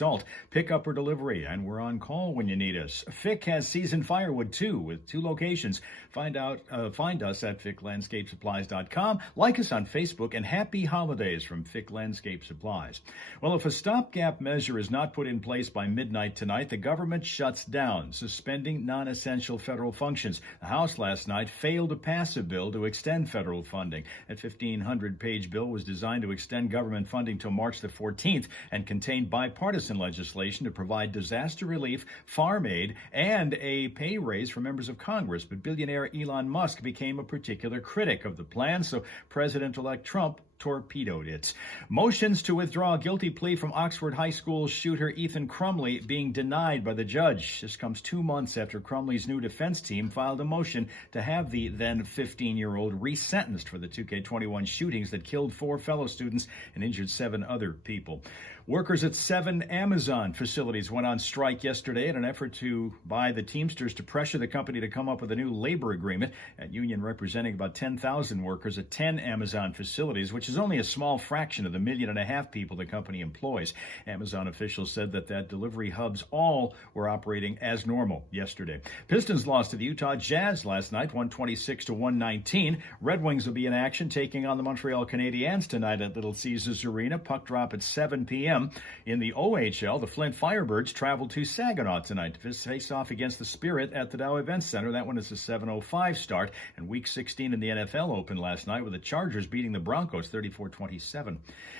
salt, pickup or delivery, and we're on call when you need us. Fick has seasoned firewood too, with 2 locations. Find us at ficklandscapesupplies.com. Like us on Facebook, and happy holidays from Fick Landscape Supplies. Well, if a stopgap measure is not put in place by midnight tonight, the government shuts down, suspending non-essential federal functions. The House last night failed to pass a bill to extend federal funding. That 1,500-page bill was designed to extend government funding till March the 14th and contained bipartisan legislation to provide disaster relief, farm aid, and a pay raise for members of Congress. But billionaire Elon Musk became a particular critic of the plan, so President-elect Trump torpedoed it. Motions to withdraw a guilty plea from Oxford High School shooter Ethan Crumley being denied by the judge. This comes 2 months after Crumley's new defense team filed a motion to have the then 15-year-old resentenced for the 2K21 shootings that killed 4 fellow students and injured 7 other people. Workers at 7 Amazon facilities went on strike yesterday in an effort to buy the Teamsters to pressure the company to come up with a new labor agreement. A union representing about 10,000 workers at 10 Amazon facilities, which is only a small fraction of the 1.5 million people the company employs. Amazon officials said that delivery hubs all were operating as normal yesterday. Pistons lost to the Utah Jazz last night, 126-119. Red Wings will be in action taking on the Montreal Canadiens tonight at Little Caesars Arena. Puck drop at 7 p.m. In the OHL, the Flint Firebirds travel to Saginaw tonight to face off against the Spirit at the Dow Events Center. That one is a 7:05 start. And Week 16 in the NFL opened last night with the Chargers beating the Broncos 34-27.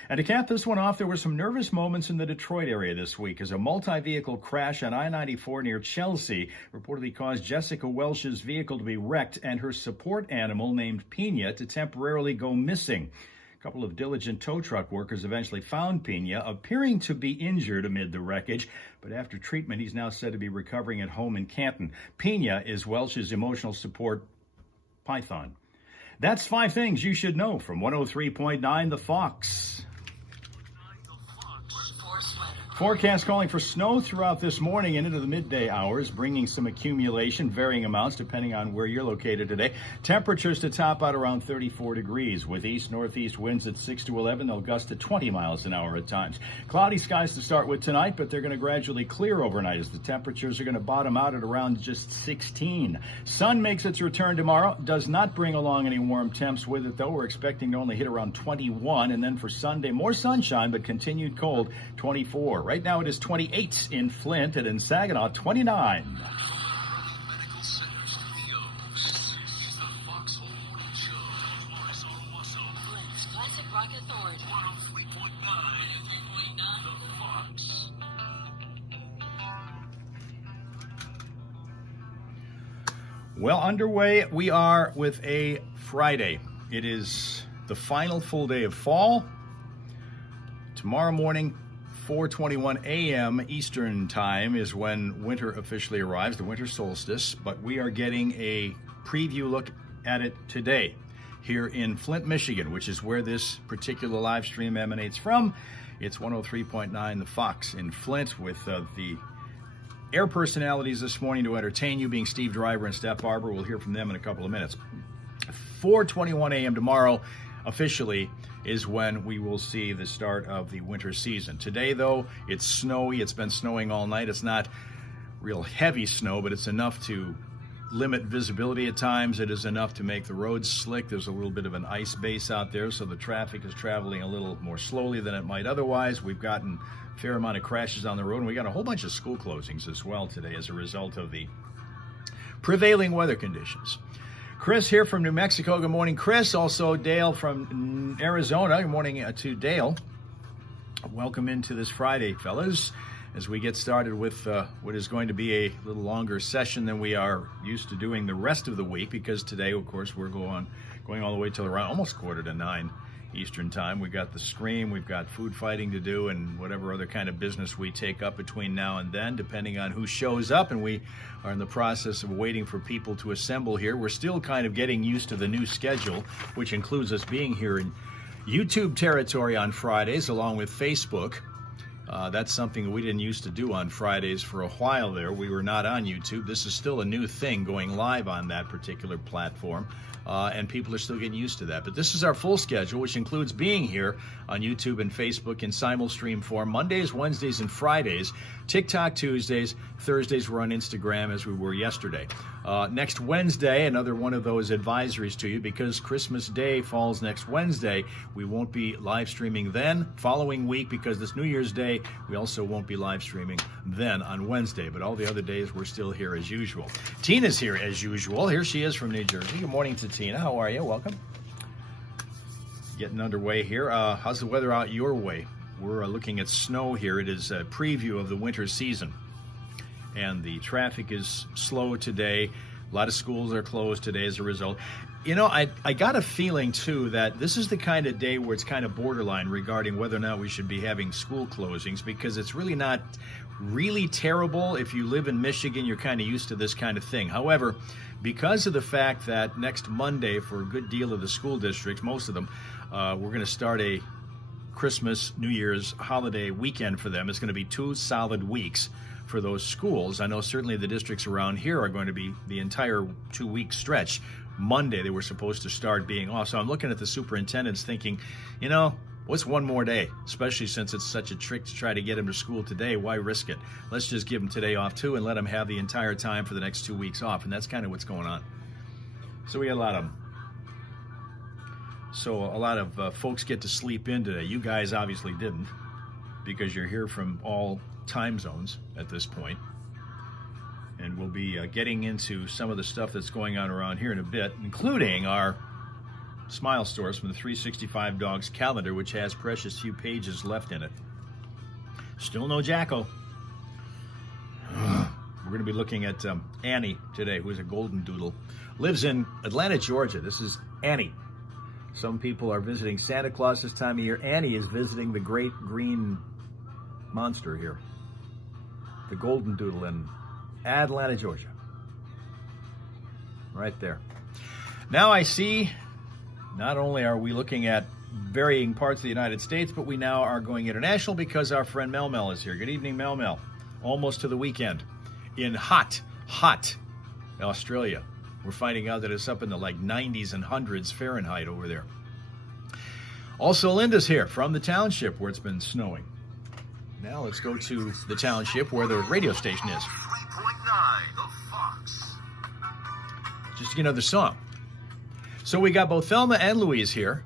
And to cap this one off, there were some nervous moments in the Detroit area this week as a multi-vehicle crash on I-94 near Chelsea reportedly caused Jessica Welch's vehicle to be wrecked and her support animal named Pina to temporarily go missing. A couple of diligent tow truck workers eventually found Pina, appearing to be injured amid the wreckage, but after treatment, he's now said to be recovering at home in Canton. Pina is Welch's emotional support python. That's 5 things you should know from 103.9 The Fox. Forecast calling for snow throughout this morning and into the midday hours, bringing some accumulation, varying amounts depending on where you're located today. Temperatures to top out around 34 degrees with east-northeast winds at 6 to 11. They'll gust to 20 miles an hour at times. Cloudy skies to start with tonight, but they're going to gradually clear overnight as the temperatures are going to bottom out at around just 16. Sun makes its return tomorrow. Does not bring along any warm temps with it, though. We're expecting to only hit around 21. And then for Sunday, more sunshine, but continued cold, 24. Right now it is 28 in Flint and in Saginaw, 29. Well, underway we are with a Friday. It is the final full day of fall. Tomorrow morning, 4:21 a.m. Eastern Time is when winter officially arrives, the winter solstice, but we are getting a preview look at it today here in Flint, Michigan, which is where this particular live stream emanates from. It's 103.9 The Fox in Flint with the air personalities this morning to entertain you being Steve Driver and Steph Barber. We'll hear from them in a couple of minutes. 4:21 a.m. tomorrow officially is when we will see the start of the winter season. Today, though, it's snowy. It's been snowing all night. It's not real heavy snow, but it's enough to limit visibility at times. It is enough to make the roads slick. There's a little bit of an ice base out there, so the traffic is traveling a little more slowly than it might otherwise. We've gotten a fair amount of crashes on the road, and we got a whole bunch of school closings as well today as a result of the prevailing weather conditions. Chris here from New Mexico. Good morning, Chris. Also Dale from Arizona. Good morning to Dale. Welcome into this Friday, fellas, as we get started with what is going to be a little longer session than we are used to doing the rest of the week, because today, of course, we're going all the way till around almost 8:45 Eastern Time. We've got the Scream, we've got food fighting to do, and whatever other kind of business we take up between now and then, depending on who shows up, and we are in the process of waiting for people to assemble here. We're still kind of getting used to the new schedule, which includes us being here in YouTube territory on Fridays, along with Facebook. That's something that we didn't used to do on Fridays for a while there. We were not on YouTube. This is still a new thing, going live on that particular platform. And people are still getting used to that. But this is our full schedule, which includes being here on YouTube and Facebook in simul-stream form Mondays, Wednesdays, and Fridays. TikTok Tuesdays. Thursdays we're on Instagram as we were yesterday. Next Wednesday, another one of those advisories to you, because Christmas Day falls next Wednesday. We won't be live streaming then. Following week, because this New Year's Day, we also won't be live streaming then on Wednesday. But all the other days, we're still here as usual. Tina's here as usual. Here she is from New Jersey. Good morning to Tina. How are you? Welcome. Getting underway here. How's the weather out your way? We're looking at snow here. It is a preview of the winter season. And the traffic is slow today. A lot of schools are closed today as a result. You know, I got a feeling, too, that this is the kind of day where it's kind of borderline regarding whether or not we should be having school closings, because it's really not really terrible. If you live in Michigan, you're kind of used to this kind of thing. However, because of the fact that next Monday, for a good deal of the school districts, most of them, we're going to start a Christmas, New Year's holiday weekend for them. It's going to be 2 solid weeks for those schools. I know certainly the districts around here are going to be the entire 2-week stretch. Monday they were supposed to start being off. So I'm looking at the superintendents thinking, you know, what's one more day? Especially since it's such a trick to try to get them to school today. Why risk it? Let's just give them today off too and let them have the entire time for the next 2 weeks off. And that's kind of what's going on. So we got a lot of them. So a lot of folks get to sleep in today. You guys obviously didn't, because you're here from all time zones at this point. And we'll be getting into some of the stuff that's going on around here in a bit, including our Smile Stores from the 365 Dogs calendar, which has precious few pages left in it. Still no Jacko. We're going to be looking at Annie today, who is a golden doodle. Lives in Atlanta, Georgia. This is Annie. Some people are visiting Santa Claus this time of year. Annie is visiting the great green monster here, the golden doodle in Atlanta, Georgia. Right there. Now I see, not only are we looking at varying parts of the United States, but we now are going international because our friend Mel Mel is here. Good evening, Mel Mel. Almost to the weekend in hot Australia. We're finding out that it's up in the 90s and 100s Fahrenheit over there. Also, Linda's here from the township where it's been snowing. Now let's go to the township where the radio station is. 3.9, the Fox. Just another song. So we got both Thelma and Louise here.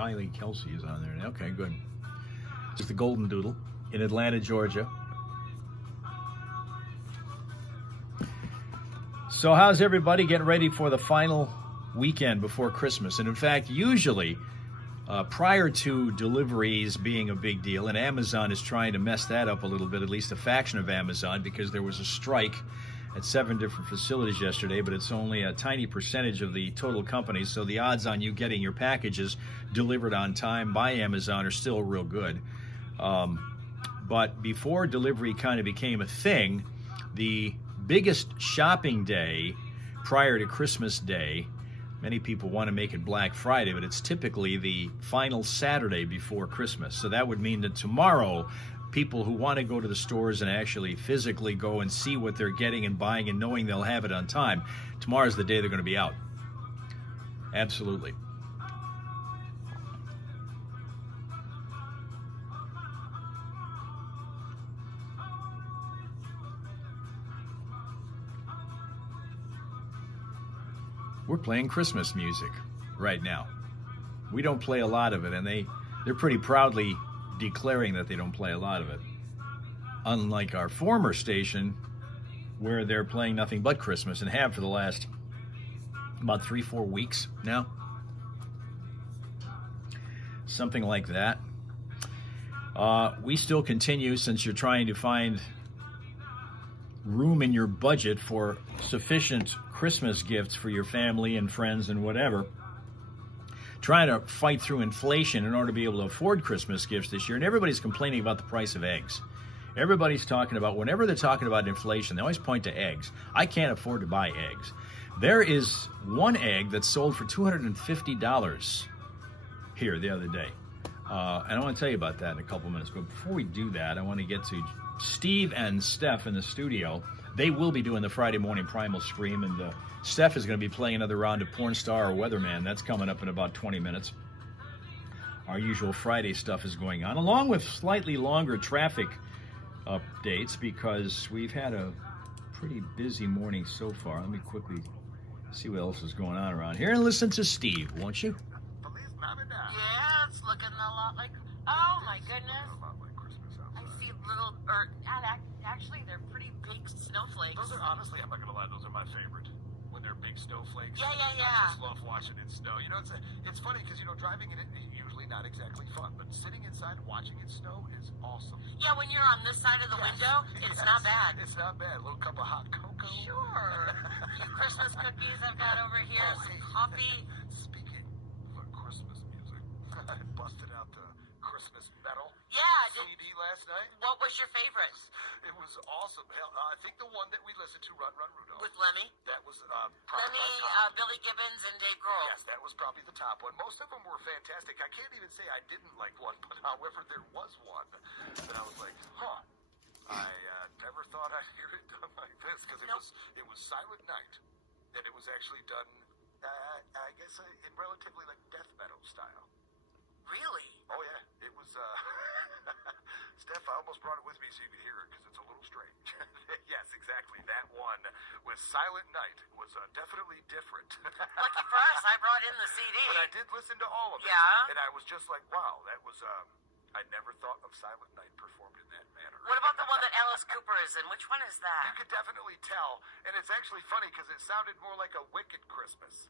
Eileen Kelsey is on there. Okay, good. Just the Golden Doodle in Atlanta, Georgia. So how's everybody getting ready for the final weekend before Christmas? And in fact, usually prior to deliveries being a big deal, and Amazon is trying to mess that up a little bit, at least a faction of Amazon, because there was a strike at 7 different facilities yesterday, but it's only a tiny percentage of the total companies, so the odds on you getting your packages delivered on time by Amazon are still real good. But before delivery kind of became a thing, the biggest shopping day prior to Christmas Day, many people want to make it Black Friday, but it's typically the final Saturday before Christmas. So that would mean that tomorrow, people who want to go to the stores and actually physically go and see what they're getting and buying and knowing they'll have it on time, tomorrow's the day they're going to be out. Absolutely. We're playing Christmas music right now. We don't play a lot of it, and they're pretty proudly declaring that they don't play a lot of it. Unlike our former station, where they're playing nothing but Christmas and have for the last about 3-4 weeks now. Something like that. We still continue, since you're trying to find room in your budget for sufficient Christmas gifts for your family and friends and whatever, trying to fight through inflation in order to be able to afford Christmas gifts this year. And everybody's complaining about the price of eggs. Everybody's talking about, whenever they're talking about inflation, they always point to eggs. I can't afford to buy eggs. There is one egg that sold for $250 here the other day. And I want to tell you about that in a couple minutes. But before we do that, I want to get to Steve and Steph in the studio. They will be doing the Friday morning Primal Scream, and Steph is going to be playing another round of Porn Star or Weatherman. That's coming up in about 20 minutes. Our usual Friday stuff is going on, along with slightly longer traffic updates, because we've had a pretty busy morning so far. Let me quickly see what else is going on around here and listen to Steve, won't you? Yeah, it's looking a lot like, oh my goodness. I see little, actually they're pretty big snowflakes. Those are, honestly, I'm not going to lie, those are my favorite. When they're big snowflakes. Yeah. I just love watching it snow. You know, it's funny because, driving in it is usually not exactly fun, but sitting inside watching it snow is awesome. Yeah, when you're on this side of the window, it's not bad. It's not bad. A little cup of hot cocoa. Sure. Few Christmas cookies I've got over here, some coffee. Speaking of Christmas music, I busted out the Christmas metal CD last night. What was your favorite? It was awesome. Hell, I think the one that we listened to, Run Run Rudolph. With Lemmy? That was probably Lemmy, Billy Gibbons, and Dave Grohl. Yes, that was probably the top one. Most of them were fantastic. I can't even say I didn't like one, but however, there was one that I was like, I never thought I'd hear it done like this, because it was Silent Night, and it was actually done, I guess, in relatively like death metal style. Really? Oh yeah, it was. Steph, I almost brought it with me so you could hear it, because it's a little strange. Yes, exactly. That one with Silent Night was definitely different. Lucky for us, I brought in the CD. But I did listen to all of it. Yeah. And I was just like, wow, that was. I never thought of Silent Night performed in that manner. What about the one that Alice Cooper is in? Which one is that? You could definitely tell, and it's actually funny because it sounded more like a Wicked Christmas.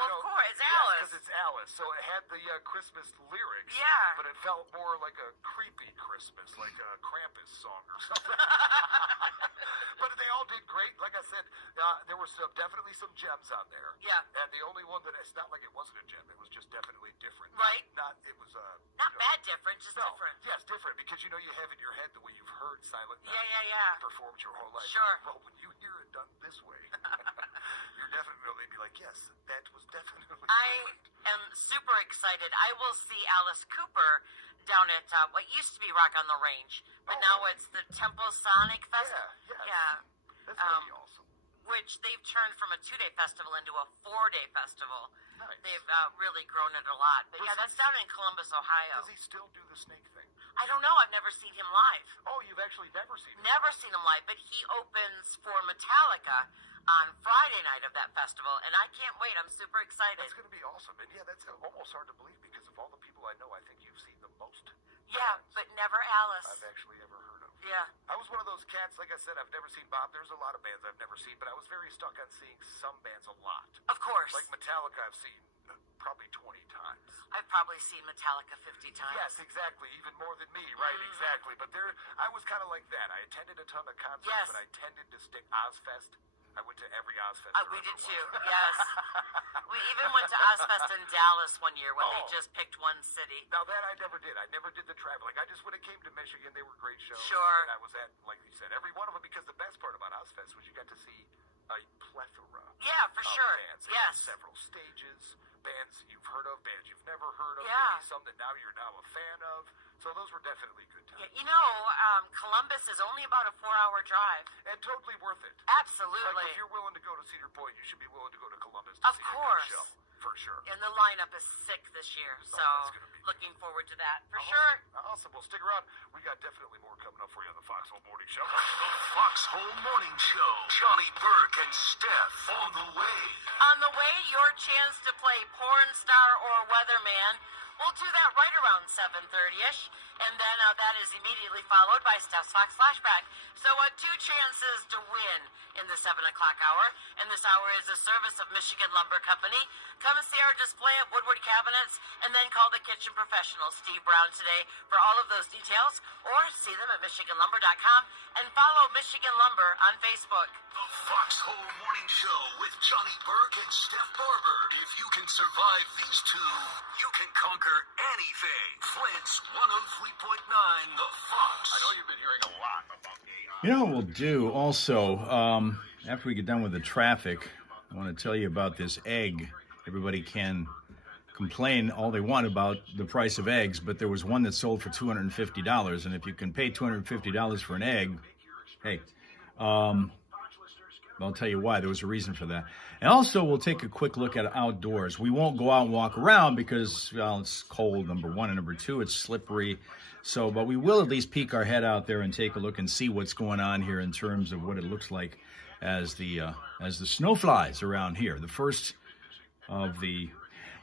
Well, of course, it's Alice. Because it's Alice, so it had the Christmas lyrics. Yeah. But it felt more like a creepy Christmas, like a Krampus song or something. But they all did great. Like I said, there were definitely some gems on there. Yeah. And the only one that, it's not like it wasn't a gem, it was just definitely different. Right. It was not bad different, just different. Yeah, it's different because you have in your head the way you've heard Silent Night performed your whole life. Sure. Well, when you hear it done this way, you're definitely be like, yes, that was definitely different. I am super excited. I will see Alice Cooper down at what used to be Rock on the Range, but now it's the Temple Sonic Festival. Yeah. That's gonna be awesome. Which they've turned from a 2-day festival into a 4-day festival. Nice. They've really grown it a lot. But that's down in Columbus, Ohio. Does he still do the snake thing? I don't know. I've never seen him live. Oh, you've actually never seen him? Never seen him live, but he opens for Metallica on Friday night of that festival, and I can't wait. I'm super excited. That's going to be awesome. And yeah, that's almost hard to believe because of all the people I know, I think you've seen the most. Yeah, but never Alice. I've actually ever heard of. Yeah. I was one of those cats, like I said, I've never seen Bob. There's a lot of bands I've never seen, but I was very stuck on seeing some bands a lot. Of course. Like Metallica, I've seen probably 20 times. I've probably seen Metallica 50 times. Yes, exactly. Even more than me, right? Mm-hmm. Exactly. But I was kind of like that. I attended a ton of concerts, but I tended to stick Ozfest. I went to every Ozfest. We did too, yes. We even went to Ozfest in Dallas one year when they just picked one city. Now that I never did. I never did the traveling. I just, when it came to Michigan, they were great shows. Sure. And I was at, like you said, every one of them, because the best part about Ozfest was you got to see a plethora for sure. Bands. Yes. Several stages, bands you've heard of, bands you've never heard of, Yeah. maybe some that you're now a fan of. So those were definitely good times. Yeah, Columbus is only about a 4-hour drive. And totally worth it. Absolutely. Like if you're willing to go to Cedar Point, you should be willing to go to Columbus to Of see course. a good show. For sure. And the lineup is sick this year, so looking forward to that. For sure. Awesome. Well, stick around. We got definitely more coming up for you on the Foxhole Morning Show. The Foxhole Morning Show. Johnny Burke and Steph on the way. On the way, your chance to play Porn Star or Weatherman. We'll do that right around 7:30ish, and then that is immediately followed by Steph's Fox Flashback. So 2 chances to win in the 7 o'clock hour, and this hour is a service of Michigan Lumber Company. Come and see our display of woodward cabinets, and then call the kitchen professional, Steve Brown, today for all of those details, or see them at MichiganLumber.com, and follow Michigan Lumber on Facebook. The Foxhole Morning Show with Johnny Burke and Steph Barber. If you can survive these two, you can conquer anything. Flint's 103.9, The Fox. I know you've been hearing a lot about AI. You know what we'll do also, after we get done with the traffic, I want to tell you about this egg everybody can complain all they want about the price of eggs, but there was one that sold for $250, and if you can pay $250 for an egg, hey, I'll tell you why. There was a reason for that. And also, we'll take a quick look at outdoors. We won't go out and walk around because, well, it's cold, number one, and number two, it's slippery. So, but we will at least peek our head out there and take a look and see what's going on here in terms of what it looks like as the snow flies around here. The first of the,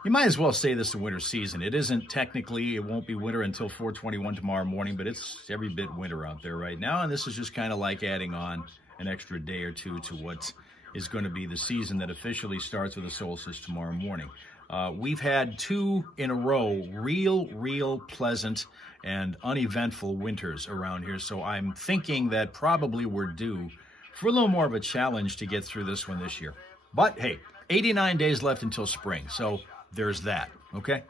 you might as well say this the winter season. It isn't technically, it won't be winter until 4:21 tomorrow morning, but it's every bit winter out there right now. And this is just kind of like adding on an extra day or two to what is going to be the season that officially starts with the solstice tomorrow morning. We've had 2 in a row, real pleasant and uneventful winters around here. So I'm thinking that probably we're due for a little more of a challenge to get through this one this year. But hey, 89 days left until spring. So there's that, okay?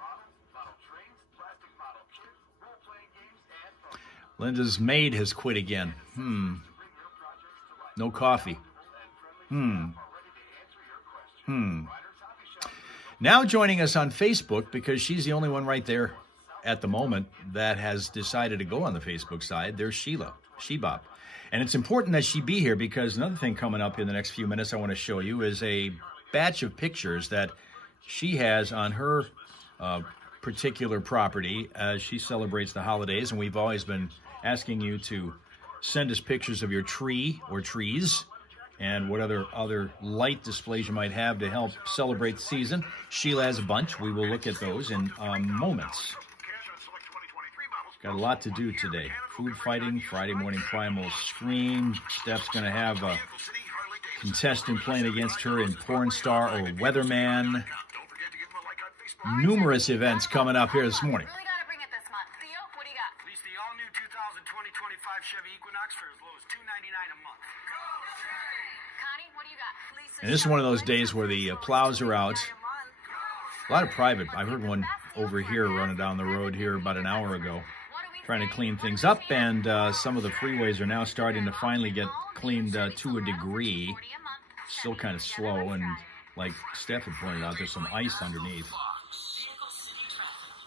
Linda's maid has quit again. No coffee. Now joining us on Facebook, because she's the only one right there at the moment that has decided to go on the Facebook side, there's Sheila, Shebop. And it's important that she be here because another thing coming up in the next few minutes I want to show you is a batch of pictures that she has on her particular property as she celebrates the holidays. And we've always been asking you to send us pictures of your tree or trees and what other light displays you might have to help celebrate the season. Sheila has a bunch. We will look at those in moments. Got a lot to do today. Food fighting, Friday morning primal scream. Steph's going to have a contestant playing against her in Porn Star or Weatherman. Numerous events coming up here this morning. And this is one of those days where the plows are out. A lot of private. I heard one over here running down the road here about an hour ago, trying to clean things up. And some of the freeways are now starting to finally get cleaned to a degree. Still kind of slow. And like Steph had pointed out, there's some ice underneath.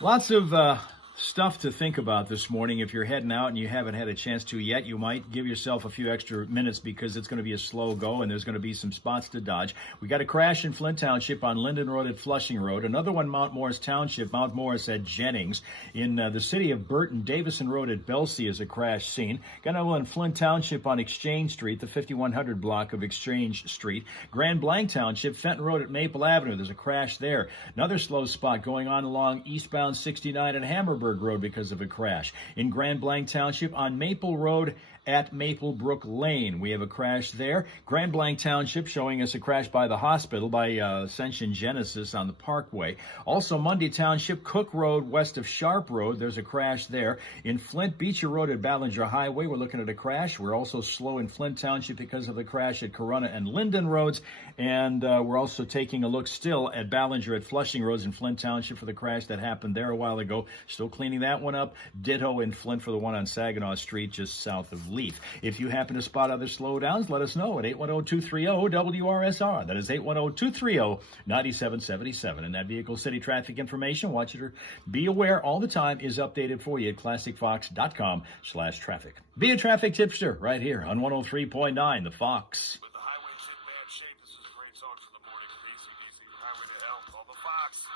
Lots of stuff to think about this morning. If you're heading out and you haven't had a chance to yet, you might give yourself a few extra minutes because it's going to be a slow go and there's going to be some spots to dodge. We got a crash in Flint Township on Linden Road at Flushing Road. Another one, Mount Morris Township, Mount Morris at Jennings. In the city of Burton, Davison Road at Belsey is a crash scene. Got another one in Flint Township on Exchange Street, the 5100 block of Exchange Street. Grand Blanc Township, Fenton Road at Maple Avenue. There's a crash there. Another slow spot going on along eastbound 69 at Hammerberg Road because of a crash. In Grand Blanc Township on Maple Road at Maplebrook Lane, we have a crash there. Grand Blanc Township showing us a crash by the hospital by Ascension Genesis on the Parkway. Also Mundy Township, Cook Road west of Sharp Road, there's a crash there. In Flint, Beecher Road at Ballinger Highway, we're looking at a crash. We're also slow in Flint Township because of the crash at Corunna and Linden Roads. And we're also taking a look still at Ballinger at Flushing Roads in Flint Township for the crash that happened there a while ago. Still cleaning that one up. Ditto in Flint for the one on Saginaw Street just south of Leaf. If you happen to spot other slowdowns, let us know at 810-230-WRSR. That is 810-230-9777. And that Vehicle City traffic information, watch it or be aware all the time, is updated for you at classicfox.com/traffic. Be a traffic tipster right here on 103.9 The Fox. With the highways in bad shape, this is a great song for the morning for BCBC. Highway to Hell, call the Fox.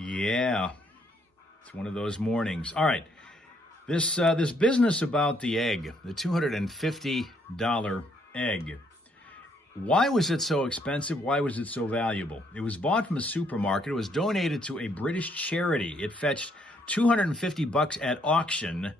Yeah, it's one of those mornings. All right, this business about the egg, the $250 egg. Why was it so expensive? Why was it so valuable? It was bought from a supermarket. It was donated to a British charity. It fetched $250 at auction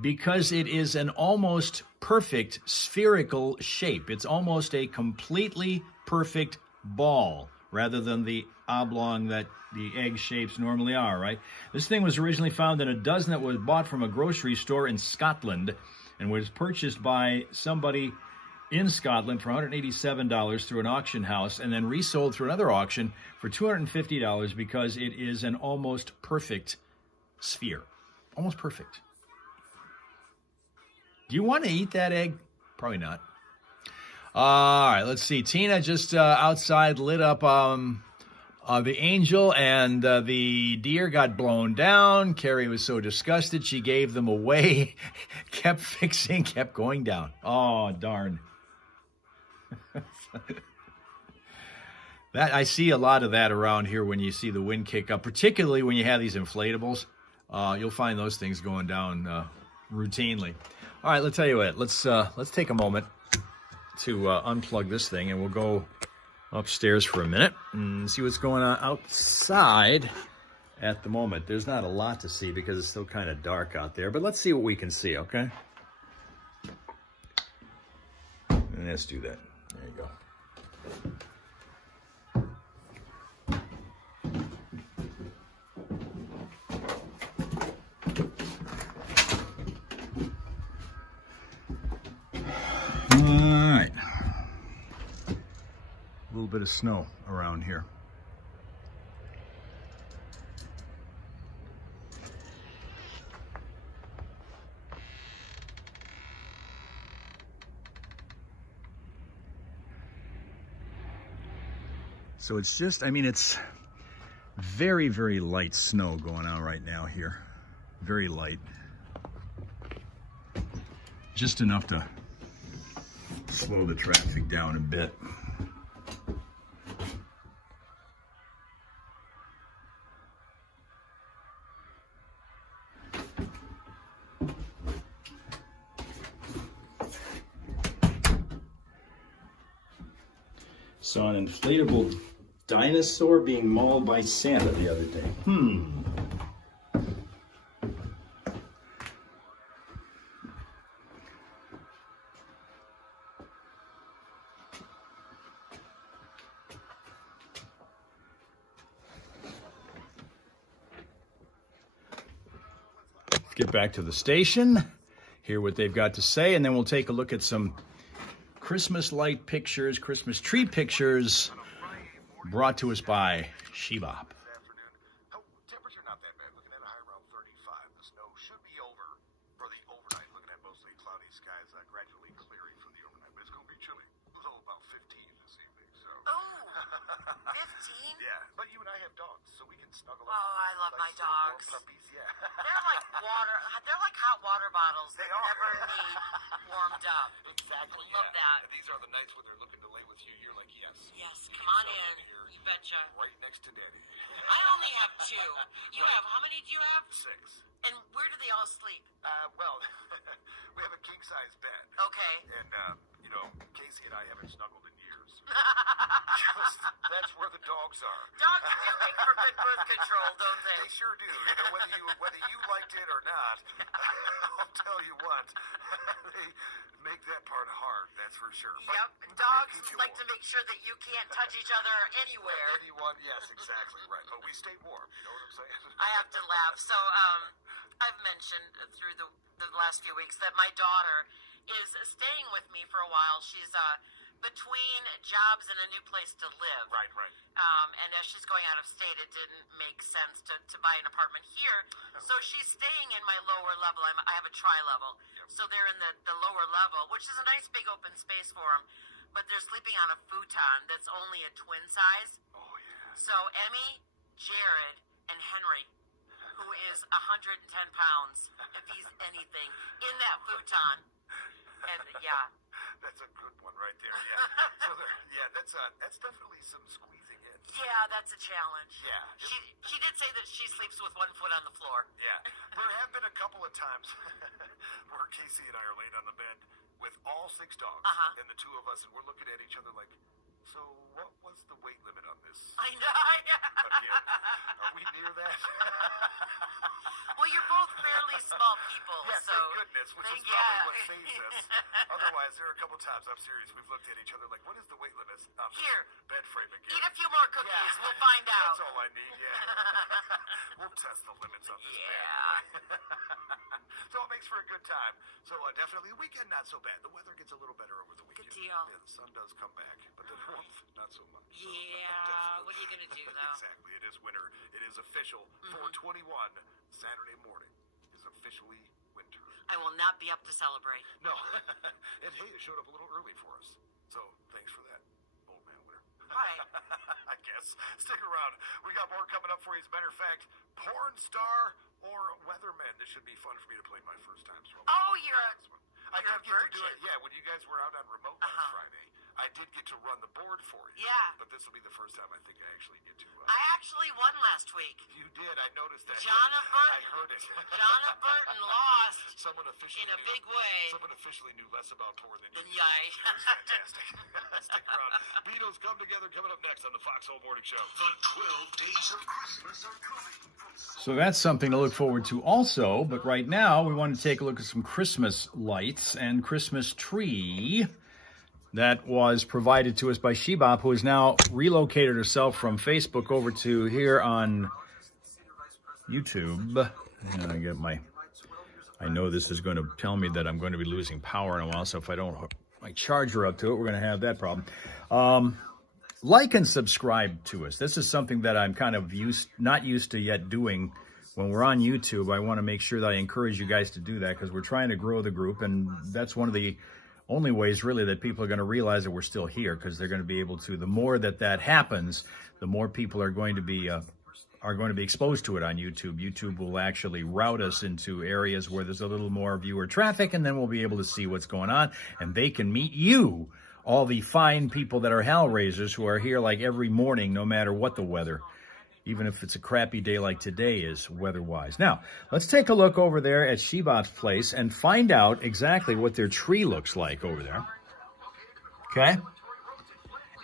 because it is an almost perfect spherical shape. It's almost a completely perfect ball rather than the oblong that the egg shapes normally are, right? This thing was originally found in a dozen that was bought from a grocery store in Scotland and was purchased by somebody in Scotland for $187 through an auction house and then resold through another auction for $250 because it is an almost perfect sphere. Almost perfect. Do you want to eat that egg Probably not. All right, let's see. Tina just outside lit up the angel, and the deer got blown down. Carrie was so disgusted, she gave them away. Kept fixing, kept going down. Oh, darn. That I see a lot of that around here when you see the wind kick up, particularly when you have these inflatables. You'll find those things going down routinely. All right, let's tell you what. Let's take a moment to unplug this thing, and we'll go upstairs for a minute and see what's going on outside at the moment. There's not a lot to see because it's still kind of dark out there, but let's see what we can see, okay? And let's do that. There you go. All right. A little bit of snow around here. So it's just, I mean, it's very, very light snow going on right now here. Very light. Just enough to slow the traffic down a bit. Saw an inflatable dinosaur being mauled by Santa the other day. Let's get back to the station, hear what they've got to say, and then we'll take a look at some Christmas light pictures, Christmas tree pictures brought to us by Shebop. Oh, temperature not that bad. Looking at a high around 35. The snow should be over for the overnight. Looking at mostly cloudy skies, gradually clearing for the overnight. But it's going to be chilly. Oh, about 15 this evening. So. Oh, 15? Yeah, but you and I have dogs, so we can snuggle up. Oh, I love my nice little warm dogs. puppies, yeah. They're like water. They're like hot water bottles that They are. never need warmed up. Exactly. Love that. And these are the nights when they're looking to lay with you. You're like, yes. Yes, come on in. Here, You betcha. right next to Daddy. I only have 2. You have, how many do you have? 6. And where do they all sleep? Well, we have a king size bed. Okay. And, you know, Casey and I haven't snuggled in years. Just, that's where the dogs are. Dogs do make for good birth control, don't they? They sure do. You know, whether you liked it or not, I'll tell you what, they make that part hard, that's for sure. But Yep. they Dogs keep you like warm. to make sure that you can't touch each other anywhere. Anyone, yes, exactly, right. But we stay warm, you know what I'm saying? I have to laugh. So, I've mentioned through the last few weeks that my daughter is staying with me for a while. She's between jobs and a new place to live. Right. And as she's going out of state, it didn't make sense to buy an apartment here. So she's staying in my lower level. I have a tri-level. Yep. So they're in the lower level, which is a nice big open space for them. But they're sleeping on a futon that's only a twin size. Oh, yeah. So Emmy, Jared, and Henry, who is 110 pounds, if he's anything, in that futon. And yeah. That's a good one right there, yeah. So that's definitely some squeezing in. Yeah, that's a challenge. Yeah. She did say that she sleeps with one foot on the floor. Yeah. There have been a couple of times where Casey and I are laying on the bed with all 6 dogs and the 2 of us, and we're looking at each other like, so what was the weight limit on this? I know. Again, are we near that? Well, you're both fairly small people, Yeah, so thank goodness, which is probably what fazed us. Otherwise, there are a couple times, I'm serious, we've looked at each other like, what is the weight limit on this Here. bed frame again? Eat a few more cookies. Yeah. We'll find out. That's all I need, yeah. We'll test the limits on this bed. So it makes for a good time. So definitely, weekend not so bad. The weather gets a little better over the weekend. Good deal. Yeah, the sun does come back, but the warmth, not so much. So, Yeah, what are you going to do, though? Exactly. It is winter. It is official. 421 Saturday morning is officially winter. I will not be up to celebrate. No. And hey, it showed up a little early for us. So thanks for that, old man winter. Right. I guess. Stick around. We got more coming up for you. As a matter of fact, porn star or weatherman. This should be fun for me to play my first time. So Oh, you're a I did get to do virgin. it. Yeah, when you guys were out on remote last Friday, I did get to run the board for you. Yeah. But this will be the first time I think I actually get to. I actually won last week. You did. I noticed that. John of Burton. I heard it. John of Burton lost Someone officially in a big way. Someone officially knew less about porn than you. Yay. That's fantastic. Stick around. Beatles come together. Coming up next on the Foxhole Morning Show. The 12 days of Christmas are coming. So that's something to look forward to also. But right now, we want to take a look at some Christmas lights and Christmas tree that was provided to us by Shebop, who has now relocated herself from Facebook over to here on YouTube. And I know this is going to tell me that I'm going to be losing power in a while, so if I don't hook my charger up to it, we're going to have that problem. Like and subscribe to us. This is something that I'm kind of not used to yet doing when we're on YouTube. I want to make sure that I encourage you guys to do that because we're trying to grow the group, and that's one of the only ways really that people are going to realize that we're still here, because they're going to be able to, the more that happens, the more people are going to be exposed to it on YouTube. YouTube will actually route us into areas where there's a little more viewer traffic, and then we'll be able to see what's going on, and they can meet you, all the fine people that are Hellraisers who are here like every morning, no matter what the weather, even if it's a crappy day like today is weather-wise. Now, let's take a look over there at Shebop's place and find out exactly what their tree looks like over there. Okay?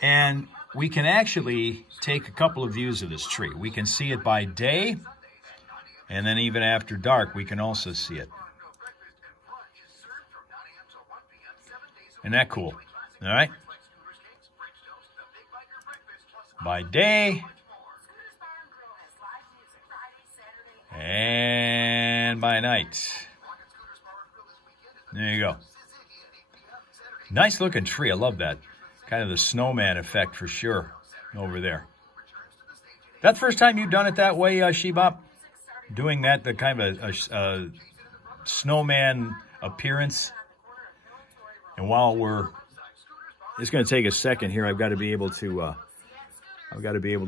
And we can actually take a couple of views of this tree. We can see it by day, and then even after dark, we can also see it. Isn't that cool? All right? By day and by night. There you go. Nice looking tree. I love that. Kind of the snowman effect for sure over there. That first time you've done it that way, Shebop? Doing that, the kind of a snowman appearance? And while it's going to take a second here, I've got to be able to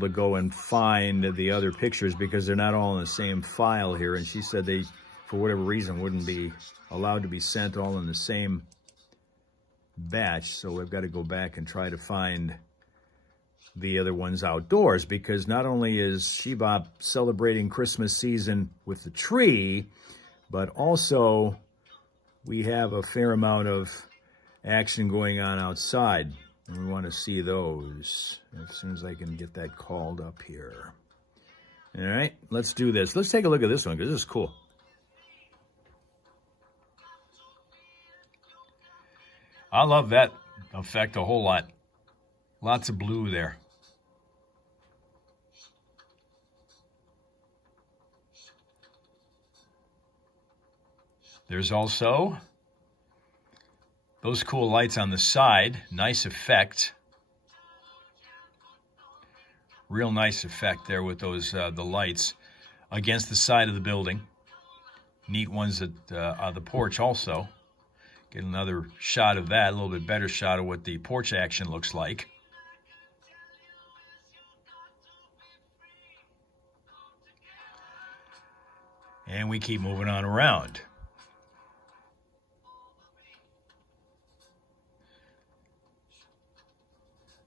go and find the other pictures because they're not all in the same file here. And she said they, for whatever reason, wouldn't be allowed to be sent all in the same batch. So we've got to go back and try to find the other ones outdoors, because not only is Shebop celebrating Christmas season with the tree, but also we have a fair amount of action going on outside. And we want to see those as soon as I can get that called up here. All right, let's do this. Let's take a look at this one because this is cool. I love that effect a whole lot. Lots of blue there. There's also those cool lights on the side. Nice effect. Real nice effect there with those the lights against the side of the building. Neat ones at the porch also. Get another shot of that, a little bit better shot of what the porch action looks like. And we keep moving on around.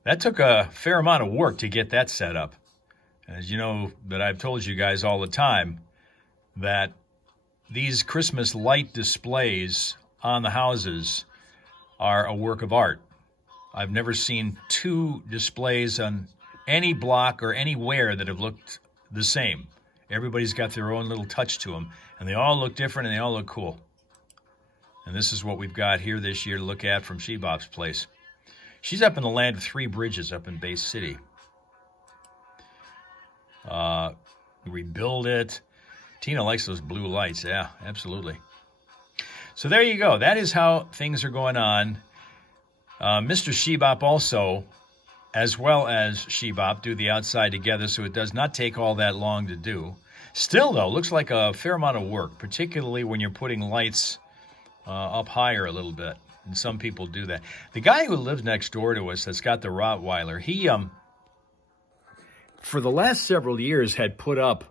That took a fair amount of work to get that set up. As you know, that I've told you guys all the time that these Christmas light displays on the houses are a work of art. I've never seen two displays on any block or anywhere that have looked the same. Everybody's got their own little touch to them, and they all look different and they all look cool. And this is what we've got here this year to look at from Shebop's place. She's up in the land of three bridges up in Bay City. Rebuild it. Tina likes those blue lights. Yeah, absolutely. So there you go. That is how things are going on. Mr. Shebop also, as well as Shebop, do the outside together, so it does not take all that long to do. Still, though, looks like a fair amount of work, particularly when you're putting lights up higher a little bit. And some people do that. The guy who lives next door to us that's got the Rottweiler, he, for the last several years, had put up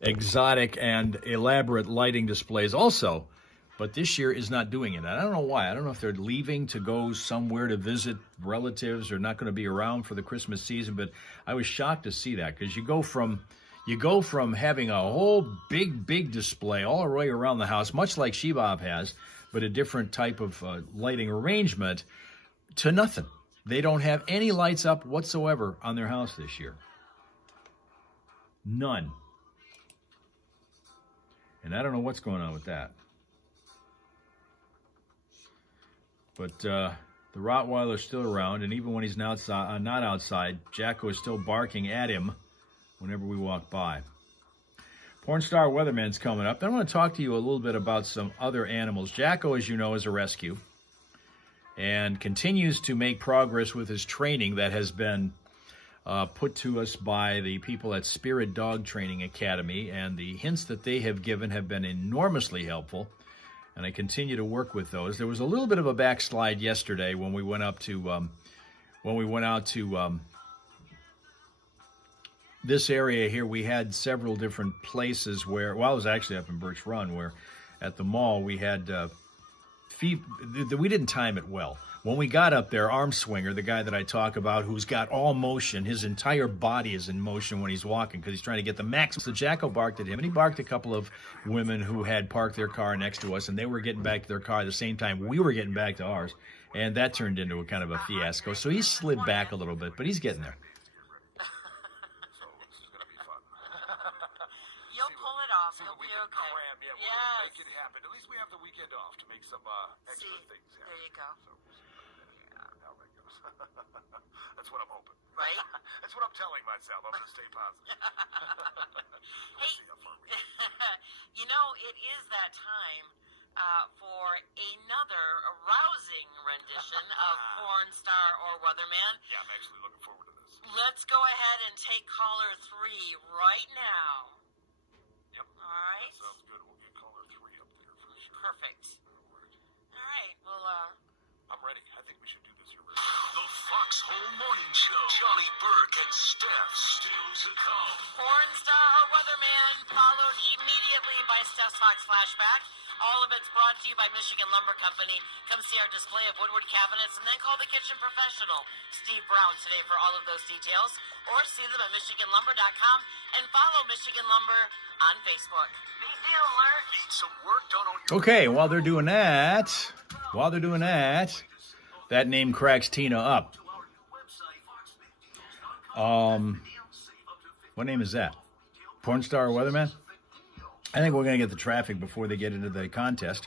exotic and elaborate lighting displays also, but this year is not doing it. I don't know why. I don't know if they're leaving to go somewhere to visit relatives or not going to be around for the Christmas season, but I was shocked to see that, because you go from having a whole big display all the way around the house, much like Shebab has, but a different type of lighting arrangement, to nothing. They don't have any lights up whatsoever on their house this year. None. And I don't know what's going on with that. But the Rottweiler's still around, and even when he's not outside, Jacko is still barking at him whenever we walk by. Porn star weatherman's coming up. Then I want to talk to you a little bit about some other animals. Jacko, as you know, is a rescue and continues to make progress with his training that has been put to us by the people at Spirit Dog Training Academy, and the hints that they have given have been enormously helpful, and I continue to work with those. There was a little bit of a backslide yesterday when we went out to this area here. We had several different places where, well, I was actually up in Birch Run, where at the mall we had we didn't time it well. When we got up there, Arm Swinger, the guy that I talk about, who's got all motion, his entire body is in motion when he's walking because he's trying to get the maximum. So Jacko barked at him, and he barked a couple of women who had parked their car next to us, and they were getting back to their car at the same time we were getting back to ours, and that turned into a kind of a fiasco. So he slid back a little bit, but he's getting there. So this is going to be fun. You'll pull it off. See You'll what we be can okay. cram. Yeah, we're Yes. going to make it happen. At least we have the weekend off to make some extra See, things happen. there you go. So we'll see how that goes. That's what I'm hoping. Right? That's what I'm telling myself. I'm going to stay positive. We'll see how far we get. You know, it is that time for another rousing rendition of Porn Star or Weatherman. Yeah, I'm actually looking forward to this. Let's go ahead and take caller 3 right now. Yep. All right. That sounds good. We'll get caller 3 up there for sure. Perfect. That'll work. All right. Well, I'm ready. I think we should do this here. The Foxhole Morning Show. Johnny Burke and Steph still to come. Porn Star or Weatherman, followed immediately by Steph's Fox Flashback. All of it's brought to you by Michigan Lumber Company. Come see our display of woodwork cabinets and then call the kitchen professional, Steve Brown, today for all of those details. Or see them at MichiganLumber.com and follow Michigan Lumber on Facebook. Big deal alert. Need some work done on your Okay, while they're doing that, that name cracks Tina up. What name is that? Porn star or weatherman? I think we're going to get the traffic before they get into the contest.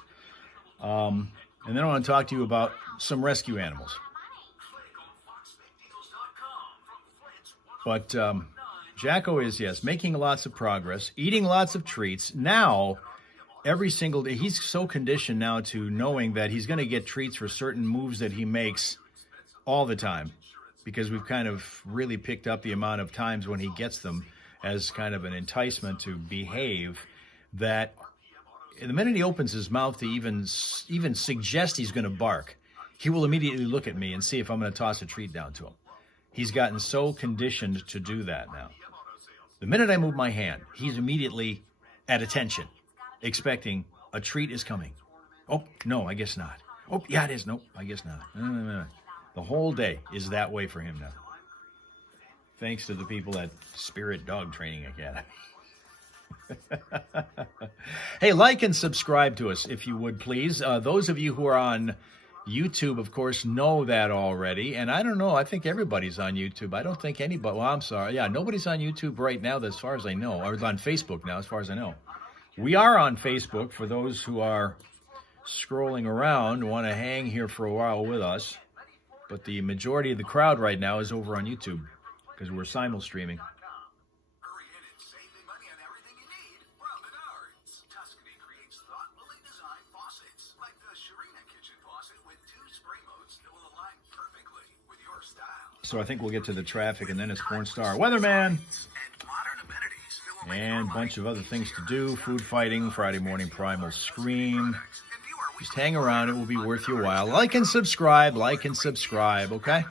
And then I want to talk to you about some rescue animals. But Jacko is, yes, making lots of progress, eating lots of treats. Now, every single day, he's so conditioned now to knowing that he's going to get treats for certain moves that he makes all the time, because we've kind of really picked up the amount of times when he gets them as kind of an enticement to behave, that the minute he opens his mouth to even suggest he's going to bark, he will immediately look at me and see if I'm going to toss a treat down to him. He's gotten so conditioned to do that now. The minute I move my hand, he's immediately at attention, expecting a treat is coming. Oh, no, I guess not. Oh, yeah, it is. Nope, I guess not. The whole day is that way for him now. Thanks to the people at Spirit Dog Training Academy. Hey, like and subscribe to us if you would, please. Those of you who are on YouTube, of course, know that already. And I don't know, I think everybody's on YouTube. I don't think anybody, well, I'm sorry. Yeah, nobody's on YouTube right now, as far as I know, or on Facebook now, as far as I know. We are on Facebook for those who are scrolling around, want to hang here for a while with us. But the majority of the crowd right now is over on YouTube because we're simul-streaming. Hurry in and save me money on everything you need from Menards. Tuscany creates thoughtfully designed faucets, like the Sharina kitchen faucet with 2 spray modes that will align perfectly with your style. So I think we'll get to the traffic, and then it's Porn Star Weatherman. And modern amenities that will and a bunch of other things to do. Food fighting, Friday morning primal scream. Just hang around. It will be worth your while. Like and subscribe, okay?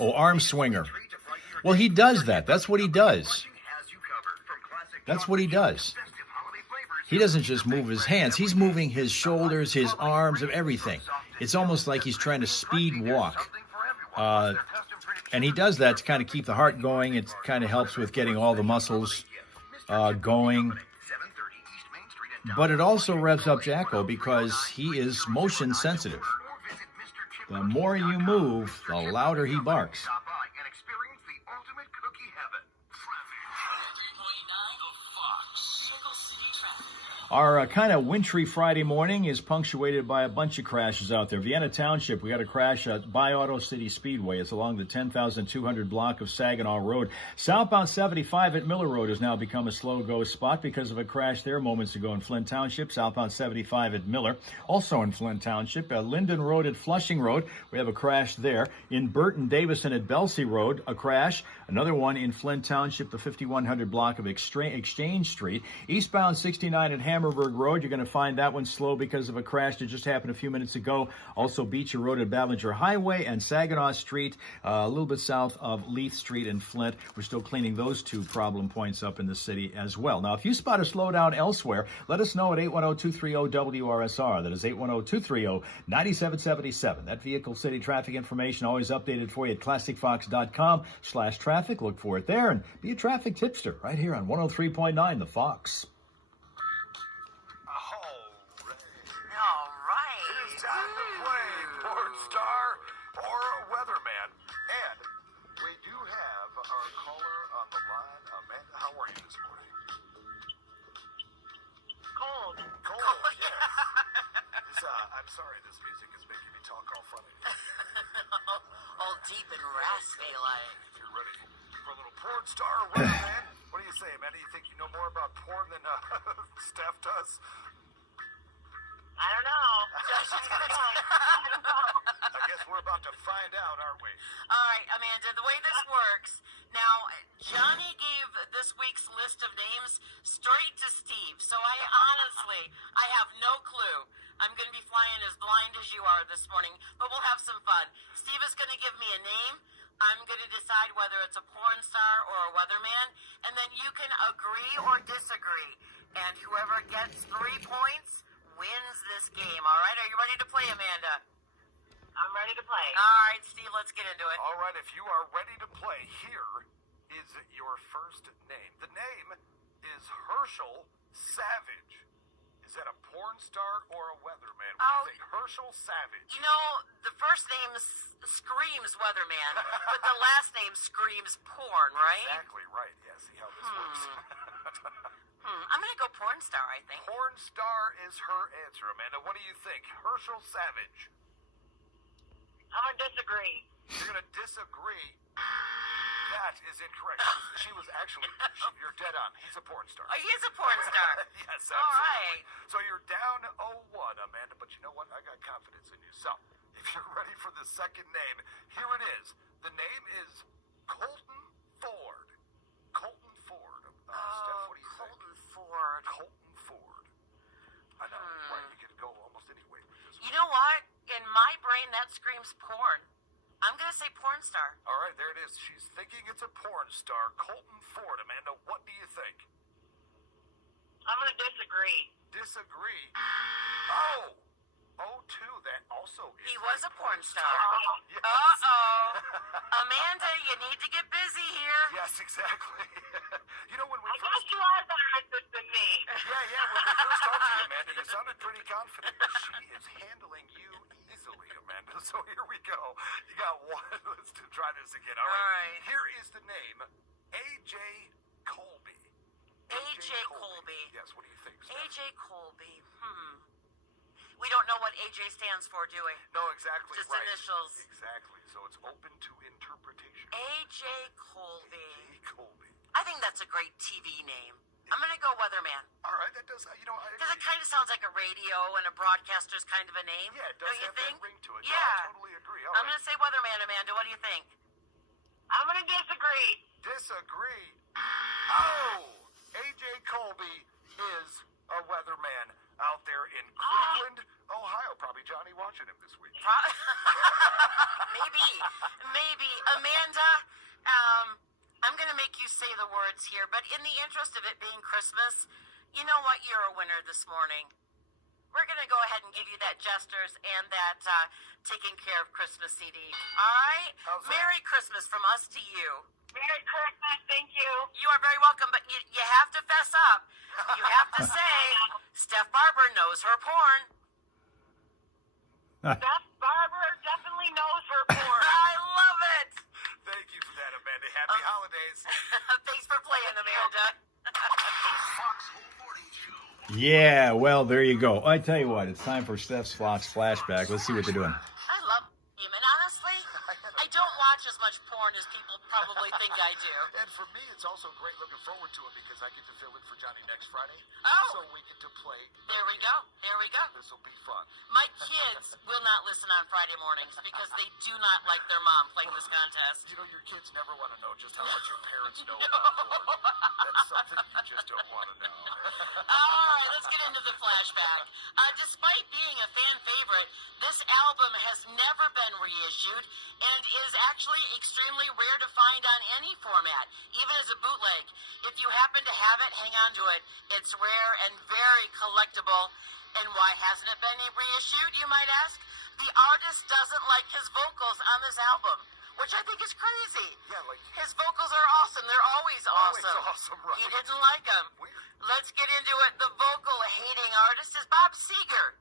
Oh, arm swinger. Well, he does that. That's what he does. That's what he does. He doesn't just move his hands. He's moving his shoulders, his arms, and everything. It's almost like he's trying to speed walk. And he does that to kind of keep the heart going. It kind of helps with getting all the muscles going. But it also revs up Jacko because he is motion sensitive. The more you move, the louder he barks. Our kind of wintry Friday morning is punctuated by a bunch of crashes out there. Vienna Township, we got a crash by Auto City Speedway. It's along the 10,200 block of Saginaw Road. Southbound 75 at Miller Road has now become a slow-go spot because of a crash there moments ago in Flint Township. Southbound 75 at Miller, also in Flint Township. Linden Road at Flushing Road, we have a crash there. In Burton Davison at Belsey Road, a crash. Another one in Flint Township, the 5100 block of Exchange Street. Eastbound 69 at Hammerberg Road, you're going to find that one slow because of a crash that just happened a few minutes ago. Also Beecher Road at Ballinger Highway and Saginaw Street, a little bit south of Leith Street in Flint. We're still cleaning those two problem points up in the city as well. Now, if you spot a slowdown elsewhere, let us know at 810-230-WRSR. That is 810-230-9777. That vehicle city traffic information always updated for you at classicfox.com/traffic. Look for it there and be a traffic tipster right here on 103.9 The Fox. All right. It is time to play porn star or weatherman. And we do have our caller on the line. Amanda, how are you this morning? Cold. Cold, yes. I'm sorry, this music is making me talk all funny. All deep and raspy like. If you're ready for a little porn star or weatherman, what do you say, Amanda? You think you know more about porn than Steph does? I don't know. I guess we're about to find out, aren't we? All right, Amanda, the way this works, now, Johnny gave this week's list of names straight to Steve, so I have no clue. I'm going to be flying as blind as you are this morning, but we'll have some fun. Steve is going to give me a name. I'm going to decide whether it's a porn star or a weatherman, and then you can agree or disagree. And whoever gets 3 points wins this game, all right? Are you ready to play, Amanda? I'm ready to play. All right, Steve, let's get into it. All right, if you are ready to play, here is your first name. The name is Herschel Savage. Is that a porn star or a weatherman? What do you think? Herschel Savage. You know, the first name screams weatherman, but the last name screams porn, right? Exactly right. Yeah, see how this works. I'm going to go porn star, I think. Porn star is her answer, Amanda. What do you think? Herschel Savage. I'm going to disagree. You're going to disagree. That is incorrect. She was actually, you're dead on. He's a porn star. Oh, he is a porn star. Yes, All absolutely. right. So you're down 0-1, Amanda, but you know what? I got confidence in you. So, if you're ready for the second name, here it is. The name is Colton Ford. Colton Ford. Steph, what do you think? Colton Ford. Colton Ford. I know, right? You could go almost any way with this one. You know what? In my brain, that screams porn. I'm going to say porn star. All right, there it is. She's thinking it's a porn star. Colton Ford. Amanda, what do you think? I'm going to disagree. Disagree. Oh! 0-2, that also is He was a porn star. Yes. Uh-oh. Amanda, you need to get busy here. Yes, exactly. You know, when we I first... guess you are better at this than me. Yeah, when we first talked to you, Amanda, you sounded pretty confident. She is handling you easily, Amanda. So here we go. You got one. Let's try this again. All right. Here is the name. A.J. Colby. A.J. Colby. Yes, what do you think, Steph? A.J. Colby. We don't know what A.J. stands for, do we? No, exactly Just right. initials. Exactly. So it's open to interpretation. A.J. Colby. A.J. Colby. I think that's a great TV name. I'm going to go weatherman. All right, that does, I Because it agree. kind of sounds like a radio and a broadcaster's kind of a name. Yeah, it does don't you have think? that ring to it. Yeah. No, I totally agree. All I'm right. going to say weatherman, Amanda. What do you think? I'm going to disagree. Disagree. Oh, AJ Colby is a weatherman out there in Cleveland, Ohio. Probably Johnny watching him this week. Maybe. Amanda, I'm going to make you say the words here, but in the interest of it being Christmas, you know what? You're a winner this morning. We're going to go ahead and give you that Jesters and that Taking Care of Christmas CD. All right? Merry Christmas from us to you. Merry Christmas, thank you. You are very welcome, but you have to fess up. You have to say, Steph Barber knows her porn. Steph Barber definitely knows her porn. I love it. Thank you for that, Amanda. Happy holidays. Thanks for playing, Amanda. The Fox Home Morning Show. Yeah, well, there you go. I tell you what, it's time for Steph's Fox Flashback. Let's see what they're doing. I love him, and honestly, I don't watch as much porn as people probably think I do. And for me, it's also great looking forward to it because I get to fill in for Johnny next Friday. Oh. So we get to play. There we go. This will be fun. My kids will not listen on Friday mornings because they do not like their mom playing this contest. You know, your kids never want to know just how much your parents know about porn. That's something you just don't want to know. All right, let's get into the flashback. Despite being a fan favorite, this album has never been reissued and is actually extremely rare to find on any format, even as a bootleg. If you happen to have it, hang on to it. It's rare and very collectible. And why hasn't it been reissued, you might ask? The artist doesn't like his vocals on this album, which I think is crazy. Yeah, like... His vocals are awesome. They're always Always awesome. awesome, right? He didn't like them. Weird. Let's get into it. The vocal-hating artist is Bob Seger.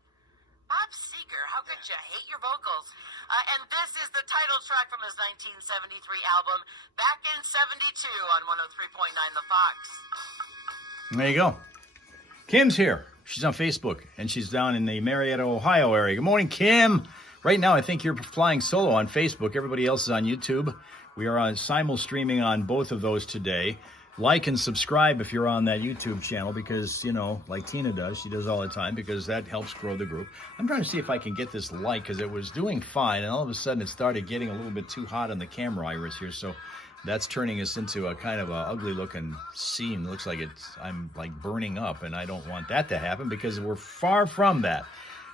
Bob Seger, how could you hate your vocals? And this is the title track from his 1973 album, back in 72 on 103.9 The Fox. There you go. Kim's here. She's on Facebook, and she's down in the Marietta, Ohio area. Good morning, Kim. Right now, I think you're flying solo on Facebook. Everybody else is on YouTube. We are on simul streaming on both of those today. Like and subscribe if you're on that YouTube channel because, you know, like Tina does. She does all the time because that helps grow the group. I'm trying to see if I can get this light because it was doing fine, and all of a sudden it started getting a little bit too hot on the camera iris here. So that's turning us into a kind of a ugly-looking scene. Looks like I'm like burning up, and I don't want that to happen because we're far from that.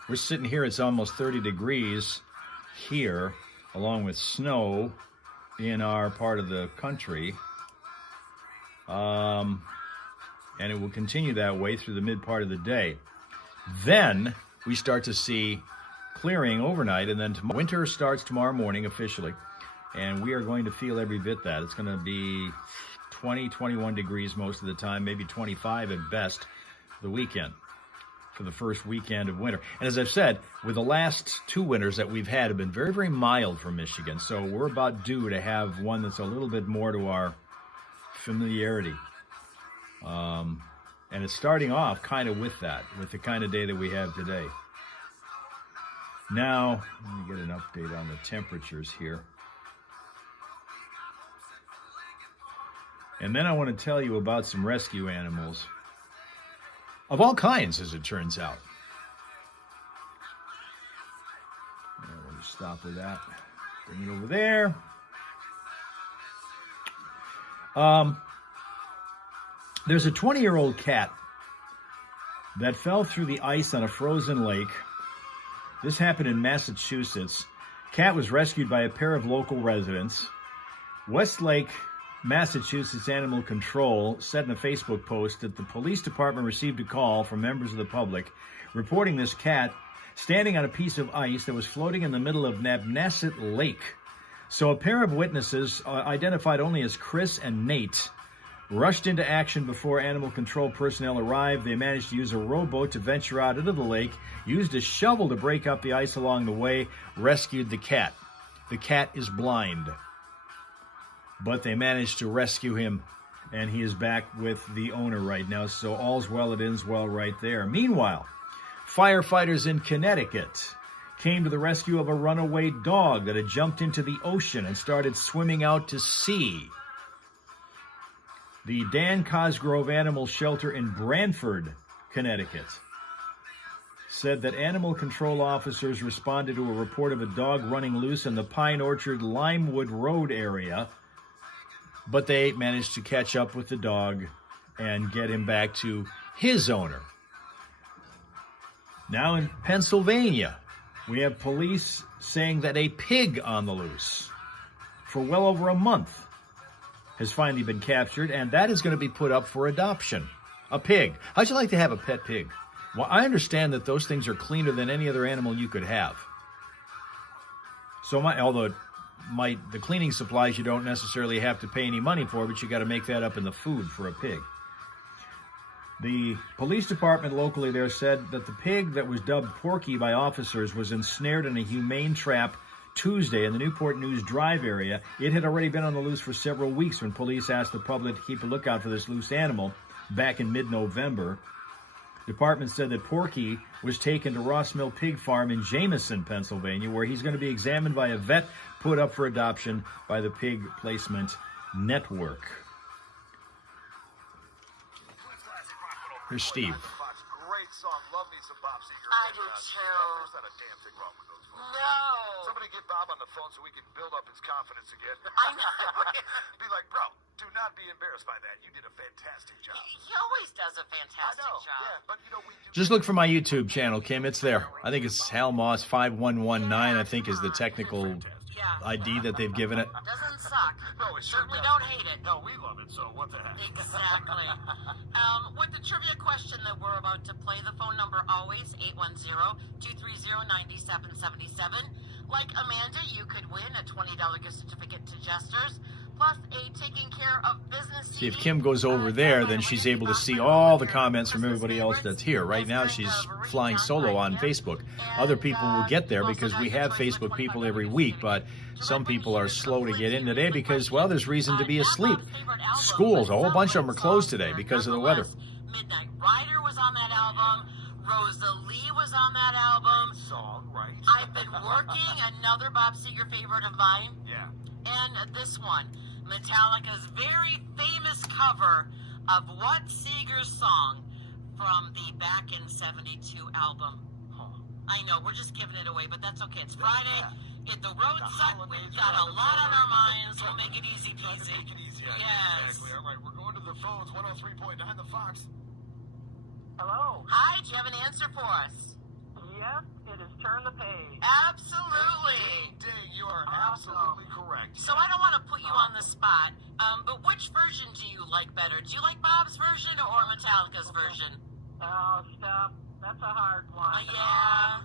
We're sitting here. It's almost 30 degrees here, along with snow in our part of the country. And it will continue that way through the mid part of the day. Then we start to see clearing overnight, and then winter starts tomorrow morning officially. And we are going to feel every bit that. It's going to be 20, 21 degrees most of the time, maybe 25 at best the weekend for the first weekend of winter. And as I've said, with the last two winters that we've had have been very, very mild for Michigan. So we're about due to have one that's a little bit more to our familiarity. And it's starting off kind of with that, with the kind of day that we have today. Now, let me get an update on the temperatures here. And then I want to tell you about some rescue animals of all kinds, as it turns out. We'll just stop with that. Bring it over there. There's a 20-year-old cat that fell through the ice on a frozen lake. This happened in Massachusetts. Cat was rescued by a pair of local residents. Westlake, Massachusetts Animal Control said in a Facebook post that the police department received a call from members of the public reporting this cat standing on a piece of ice that was floating in the middle of Nabnasset Lake. So a pair of witnesses, identified only as Chris and Nate, rushed into action before animal control personnel arrived. They managed to use a rowboat to venture out into the lake, used a shovel to break up the ice along the way, rescued the cat. The cat is blind, but they managed to rescue him, and he is back with the owner right now. So all's well that ends well right there. Meanwhile, firefighters in Connecticut came to the rescue of a runaway dog that had jumped into the ocean and started swimming out to sea. The Dan Cosgrove Animal Shelter in Branford, Connecticut, said that animal control officers responded to a report of a dog running loose in the Pine Orchard Limewood Road area but they managed to catch up with the dog and get him back to his owner. Now in Pennsylvania, we have police saying that a pig on the loose for well over a month has finally been captured, and that is going to be put up for adoption. A pig. How'd you like to have a pet pig? Well, I understand that those things are cleaner than any other animal you could have. So the cleaning supplies you don't necessarily have to pay any money for, but you got to make that up in the food for a pig. The police department locally there said that the pig that was dubbed Porky by officers was ensnared in a humane trap Tuesday in the Newport News Drive area. It had already been on the loose for several weeks when police asked the public to keep a lookout for this loose animal back in mid-November. The department said that Porky was taken to Ross Mill Pig Farm in Jameson, Pennsylvania, where he's going to be examined by a vet put up for adoption by the Pig Placement Network. Here's Steve. Great song. Love me some Bob Seger. I do too. There's not a damn thing wrong with those folks. No. Somebody get Bob on the phone so we can build up his confidence again. I know. Be like, bro, do not be embarrassed by that. You did a fantastic job. He always does a fantastic job. Yeah, but we do. Just look for my YouTube channel, Kim. It's there. I think it's Hal Maas 5119, I think is the technical ID that they've given it. Doesn't suck. No, it sure Certainly does. don't hate it. No, we love it, so what the heck? Exactly. With the trivia question that we're about to play, the phone number always 810-230-9777. Like Amanda, you could win a $20 gift certificate to Jesters, plus a Taking Care of Business See, if CD. Kim goes over there, then she's able to see all the comments from everybody else that's here. Right now, she's flying solo on Facebook. Other people will get there because we have Facebook people every week, but some people are slow to get in today because, well, there's reason to be asleep. Schools, a whole bunch of them are closed today because of the weather. Midnight Rider was on that album. Rosalie was on that album. Song, right? I've been working, another Bob Seger favorite of mine. Yeah. And this one, Metallica's very famous cover of what Seger's song from the Back in 72 album? I know, we're just giving it away, but that's okay. It's Friday. The road suck. We've got a lot on our minds. We'll make it easy peasy. Take it easy. Yes. Exactly. All right, we're going to the phones. 103.9 The Fox. Hello. Hi, do you have an answer for us? Yes, it is Turn the Page. Absolutely. Ding, you are absolutely correct. So I don't want to put you on the spot, but which version do you like better? Do you like Bob's version or Metallica's version? Oh, stop. That's a hard one. Yeah.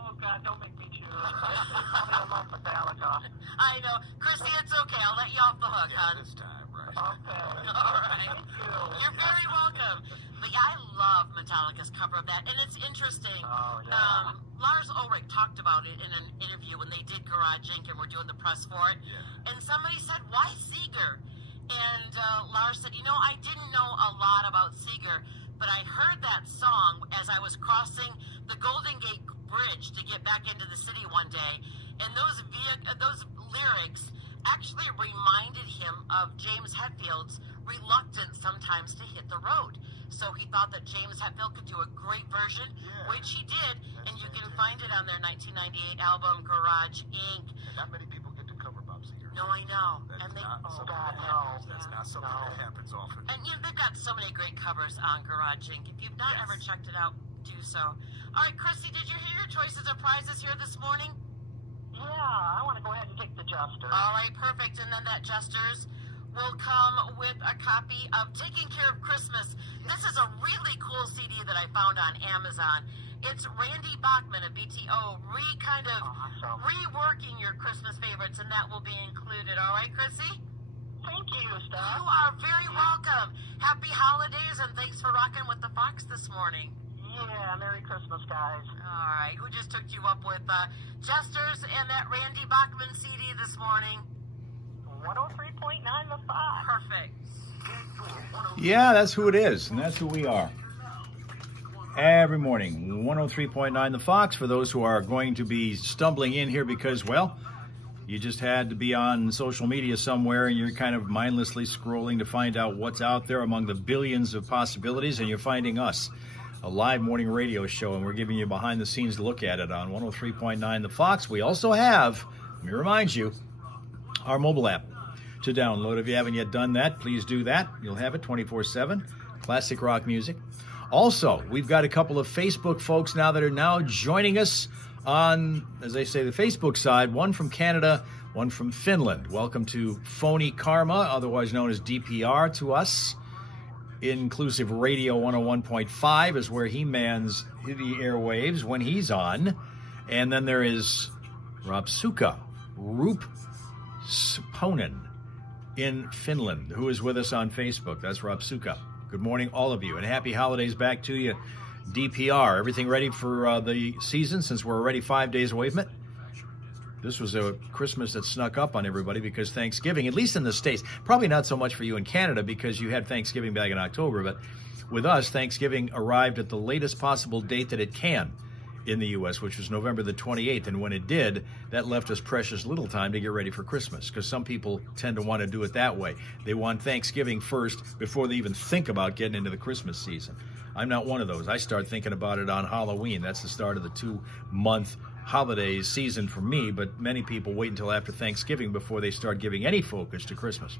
Oh, God, don't make me choose. I love Metallica. I know. Chrissy, it's okay. I'll let you off the hook, Yeah, hon. this time, right? Okay. All right. You're very welcome. But yeah, I love Metallica's cover of that. And it's interesting. Oh, yeah. Lars Ulrich talked about it in an interview when they did Garage Inc. and were doing the press for it. Yeah. And somebody said, why Seeger? And Lars said, I didn't know a lot about Seeger, but I heard that song as I was crossing the Golden Gate Bridge to get back into the city one day. And those lyrics actually reminded him of James Hetfield's reluctance sometimes to hit the road. So he thought that James Hetfield could do a great version, which he did, and you can find it on their 1998 album, Garage Inc. And not many people get to cover Bob Seger. No, I know. That's And they, not something God, that no. happens. That's not something that happens often. and they've got so many great covers on Garage Inc. If you've not ever checked it out, do so. All right, Chrissy, did you hear your choices of prizes here this morning? Yeah, I want to go ahead and take the Jester. All right, perfect. And then that Jesters will come with a copy of Taking Care of Christmas. This is a really cool CD that I found on Amazon. It's Randy Bachman of BTO Awesome. reworking your Christmas favorites, and that will be included. All right, Chrissy? Thank you, You Steph. are very welcome. Happy holidays, and thanks for rocking with the Fox this morning. Yeah, Merry Christmas, guys. All right, who just took you up with Jesters and that Randy Bachman CD this morning? 103.9 The Fox. Perfect. Yeah, that's who it is, and that's who we are. Every morning, 103.9 The Fox, for those who are going to be stumbling in here because, well, you just had to be on social media somewhere and you're kind of mindlessly scrolling to find out what's out there among the billions of possibilities, and you're finding us, a live morning radio show, and we're giving you behind the scenes look at it on 103.9 The Fox. We also have, let me remind you, our mobile app. to download. If you haven't yet done that, please do that. You'll have it 24/7. Classic rock music. Also, we've got a couple of Facebook folks now that are now joining us on, as they say, the Facebook side. One from Canada, one from Finland. Welcome to Phony Karma, otherwise known as DPR to us. Inclusive Radio 101.5 is where he mans the airwaves when he's on. And then there is Rup Suponen in Finland, who is with us on Facebook. That's Rapsuka. Good morning, all of you, and happy holidays back to you, DPR. Everything ready for the season since we're already 5 days away from it? This was a Christmas that snuck up on everybody because Thanksgiving, at least in the States, probably not so much for you in Canada because you had Thanksgiving back in October, but with us, Thanksgiving arrived at the latest possible date that it can in the U.S., which was November the 28th. And when it did, that left us precious little time to get ready for Christmas because some people tend to want to do it that way. They want Thanksgiving first before they even think about getting into the Christmas season. I'm not one of those. I start thinking about it on Halloween. That's the start of the 2-month holiday season for me, but many people wait until after Thanksgiving before they start giving any focus to Christmas.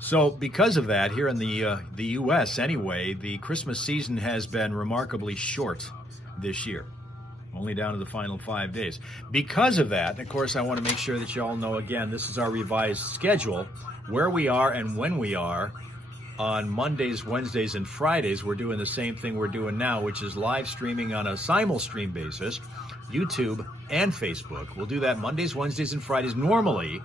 So because of that, here in the U.S. anyway, the Christmas season has been remarkably short this year, only down to the final 5 days. Because of that, of course, I want to make sure that you all know, again, this is our revised schedule, where we are and when we are. On Mondays, Wednesdays, and Fridays, we're doing the same thing we're doing now, which is live streaming on a simul-stream basis, YouTube and Facebook. We'll do that Mondays, Wednesdays, and Fridays normally.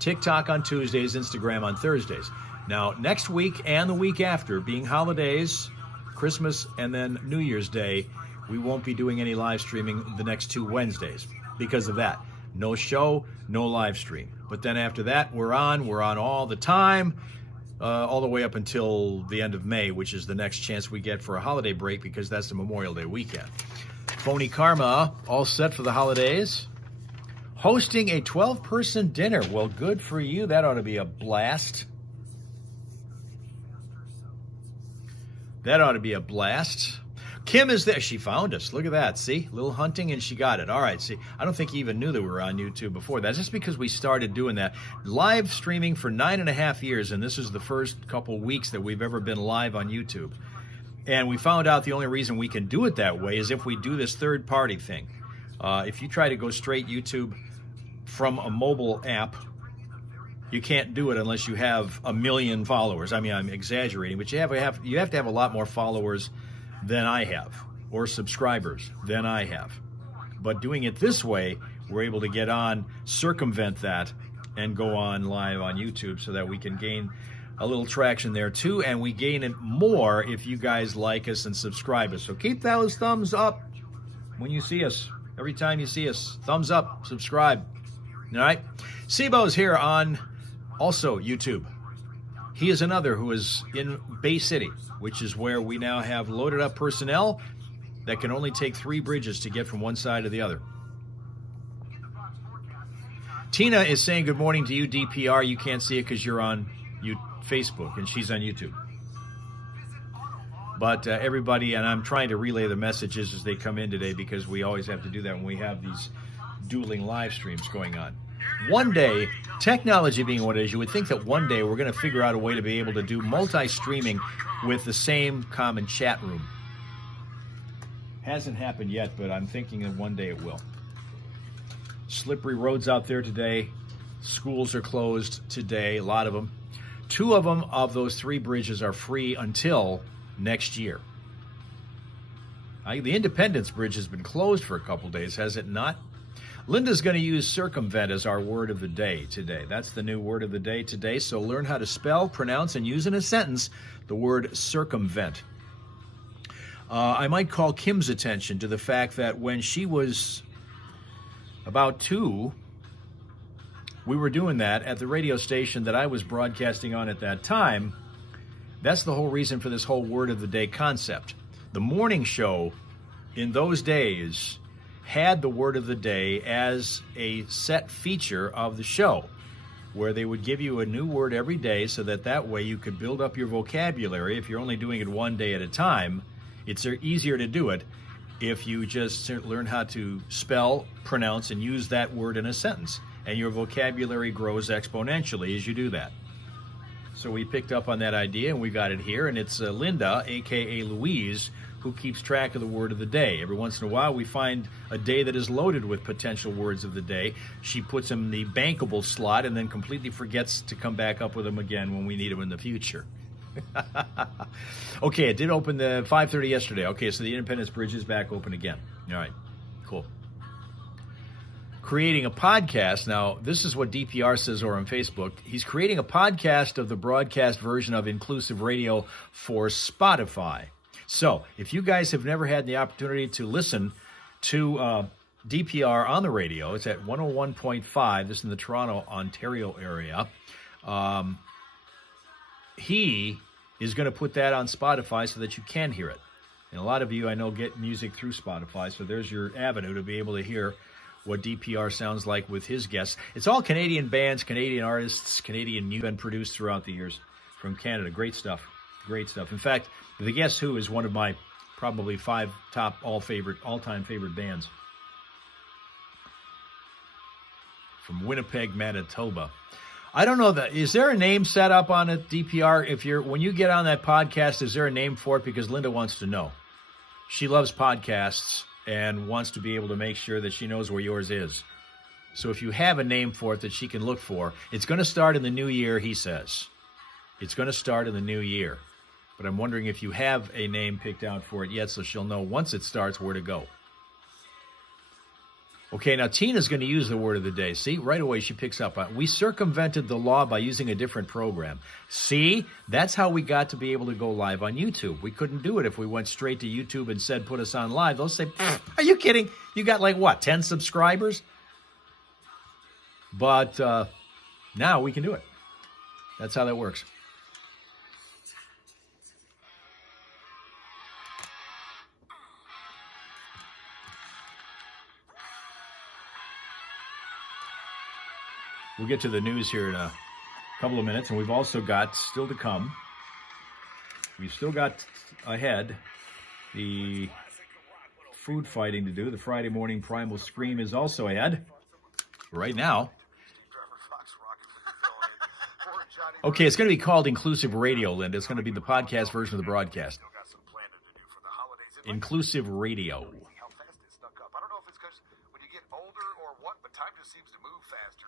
TikTok on Tuesdays, Instagram on Thursdays. Now, next week and the week after, being holidays, Christmas, and then New Year's Day, we won't be doing any live streaming the next 2 Wednesdays because of that. No show, no live stream. But then after that, we're on all the time, all the way up until the end of May, which is the next chance we get for a holiday break because that's the Memorial Day weekend. Phony Karma, all set for the holidays. Hosting a 12-person dinner. Well, good for you. That ought to be a blast. That ought to be a blast. Kim is there. She found us. Look at that. See? Little hunting and she got it. All right. See, I don't think you even knew that we were on YouTube before. That's just because we started doing that. Live streaming for 9.5 years, and this is the first couple weeks that we've ever been live on YouTube. And we found out the only reason we can do it that way is if we do this third-party thing. If you try to go straight YouTube from a mobile app, you can't do it unless you have 1 million followers. I mean, I'm exaggerating, but you have to have a lot more followers than I have, or subscribers than I have. But doing it this way, we're able to get on, circumvent that, and go on live on YouTube so that we can gain a little traction there too, and we gain it more if you guys like us and subscribe us. So keep those thumbs up when you see us. Every time you see us, thumbs up, subscribe. All right? Sibo's here on also YouTube. He is another who is in Bay City, which is where we now have loaded up personnel that can only take 3 bridges to get from one side to the other. Tina is saying good morning to you, DPR. You can't see it because you're on Facebook, and she's on YouTube. But everybody, and I'm trying to relay the messages as they come in today because we always have to do that when we have these dueling live streams going on. One day, technology being what it is, you would think that one day we're going to figure out a way to be able to do multi-streaming with the same common chat room. Hasn't happened yet, but I'm thinking that one day it will. Slippery roads out there today. Schools are closed today, a lot of them. 2 of them, of those 3 bridges, are free until next year. The Independence Bridge has been closed for a couple days, has it not? Linda's going to use circumvent as our word of the day today. That's the new word of the day today. So learn how to spell, pronounce, and use in a sentence the word circumvent. I might call Kim's attention to the fact that when she was about 2, we were doing that at the radio station that I was broadcasting on at that time. That's the whole reason for this whole word of the day concept. The morning show in those days had the word of the day as a set feature of the show, where they would give you a new word every day so that way you could build up your vocabulary. If you're only doing it one day at a time, it's easier to do it if you just learn how to spell, pronounce, and use that word in a sentence. and your vocabulary grows exponentially as you do that. So we picked up on that idea, and we got it here, and it's Linda, a.k.a. Louise, who keeps track of the word of the day. Every once in a while, we find a day that is loaded with potential words of the day. She puts them in the bankable slot and then completely forgets to come back up with them again when we need them in the future. Okay, it did open the 5:30 yesterday. Okay, so the Independence Bridge is back open again. All right, cool. Creating a podcast. Now, this is what DPR says over on Facebook. He's creating a podcast of the broadcast version of Inclusive Radio for Spotify. So, if you guys have never had the opportunity to listen to DPR on the radio, it's at 101.5. This is in the Toronto, Ontario area. He is going to put that on Spotify so that you can hear it. And a lot of you, I know, get music through Spotify, so there's your avenue to be able to hear what DPR sounds like with his guests. It's all Canadian bands, Canadian artists, Canadian music, been produced throughout the years from Canada. Great stuff. Great stuff. In fact, the Guess Who is one of my probably 5 top all-time favorite bands from Winnipeg, Manitoba. I don't know that. Is there a name set up on it, DPR? When you get on that podcast, is there a name for it? Because Linda wants to know. She loves podcasts and wants to be able to make sure that she knows where yours is. So if you have a name for it that she can look for, it's going to start in the new year, he says. It's going to start in the new year. But I'm wondering if you have a name picked out for it yet, so she'll know once it starts where to go. Okay, now Tina's going to use the word of the day. See, right away she picks up on it. We circumvented the law by using a different program. See, that's how we got to be able to go live on YouTube. We couldn't do it if we went straight to YouTube and said, put us on live. They'll say, are you kidding? You got 10 subscribers? But now we can do it. That's how that works. We'll get to the news here in a couple of minutes, and we've also got, still to come, we've still got ahead the food fighting to do. The Friday morning Primal Scream is also ahead right now. Okay, it's going to be called Inclusive Radio, Linda. It's going to be the podcast version of the broadcast. Inclusive Radio.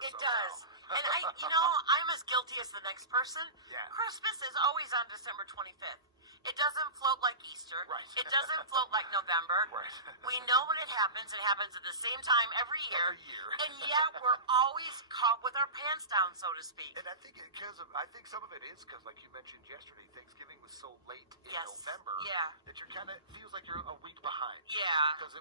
It does. And I'm as guilty as the next person. Yeah. Christmas is always on December 25th. It doesn't float like Easter. Right. It doesn't float like November. Right. We know when it happens. It happens at the same time every year. Every year. And yet we're always caught with our pants down, so to speak. And I think some of it is because, like you mentioned yesterday, Thanksgiving was so late in Yes. November that you're feels like you're a week behind. Yeah. Because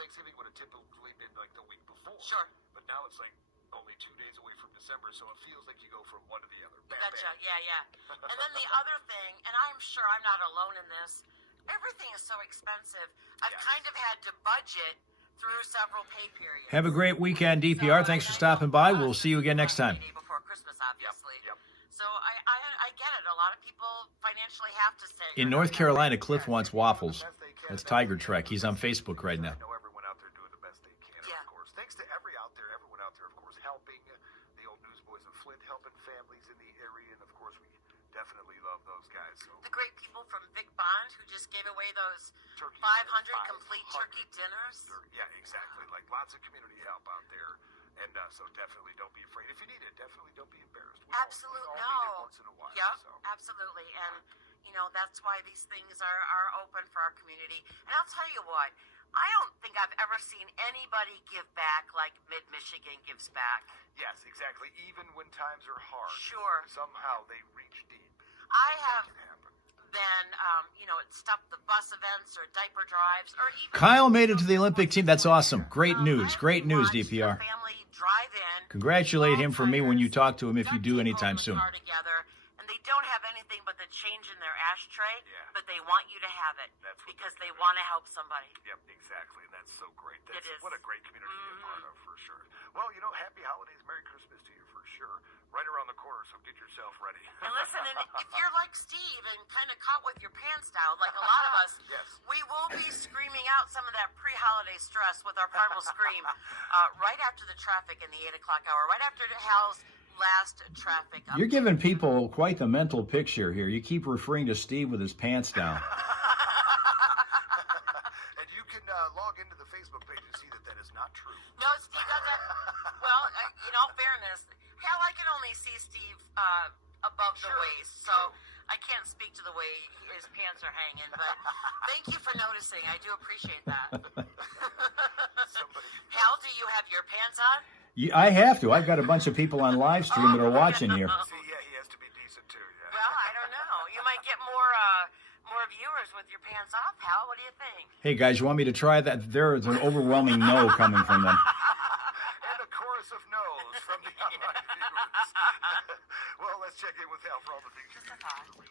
Thanksgiving would have typically been like the week before. Sure. But now it's like only 2 days away from December, so it feels like you go from one to the other. Bam, Gotcha. bam. Yeah. And then the other thing, and I'm sure I'm not alone in this, everything is so expensive. I've Yes. kind of had to budget through several pay periods. Have a great weekend, DPR. Thanks for stopping by. We'll see you again next time. The day before Christmas, obviously. Yep. So I get it. A lot of people financially have to stay. In North Carolina, Cliff wants waffles. That's Tiger Trek. He's on Facebook right now. I know everyone out there doing the best they can, Yeah. of course. Thanks to everyone out there, of course, helping the old Newsboys of Flint, helping families in the area, and of course, we definitely love those guys. So The great people from Big Bond who just gave away those Turkey 500 dinners, complete 500 turkey dinners. Yeah, exactly. Like lots of community help out there, and so definitely don't be afraid. If you need it, definitely don't be embarrassed. We Absolutely. all need it once in a while. Yep, So. absolutely. And, that's why these things are open for our community. And I'll tell you what, I don't think I've ever seen anybody give back like Mid-Michigan gives back. Yes, exactly. Even when times are hard. Sure. Somehow they reach deep. I have It can happen. been, stuff the bus events or diaper drives or even... Kyle made it to the Olympic team. That's awesome. Great news. I've Great news, watched DPR. the family drive in. Congratulate him for me when you talk to him if you do Duct tape anytime all the soon. car together, and they don't have anything but the change in their ashtray, Yeah. but they want you to have it That's what because they're they doing. want to help somebody. Yep, exactly. And that's so great. It is. What a great community to be a part of, for sure. Well, happy holidays. Merry Christmas to you, for sure. sure. Right around the corner, so get yourself ready. And listen, and if you're like Steve and kind of caught with your pants down, like a lot of us, Yes. we will be screaming out some of that pre-holiday stress with our Primal Scream right after the traffic in the 8 o'clock hour, right after Hal's last traffic. You're giving people quite the mental picture here. You keep referring to Steve with his pants down. And you can log into the Facebook page and see that is not true. No, Steve doesn't. Well, in all fairness, Hal, I can only see Steve above the waist, so I can't speak to the way his pants are hanging, but thank you for noticing. I do appreciate that. Hal, do you have your pants on? I have to. I've got a bunch of people on live stream that are watching here. See, yeah, he has to be decent too, yeah. Well, I don't know. You might get more viewers with your pants off, Hal. What do you think? Hey, guys, you want me to try that? There is an overwhelming no coming from them. And a chorus of no's from the online viewers. Well, let's check in with Hal for all the things you need to know.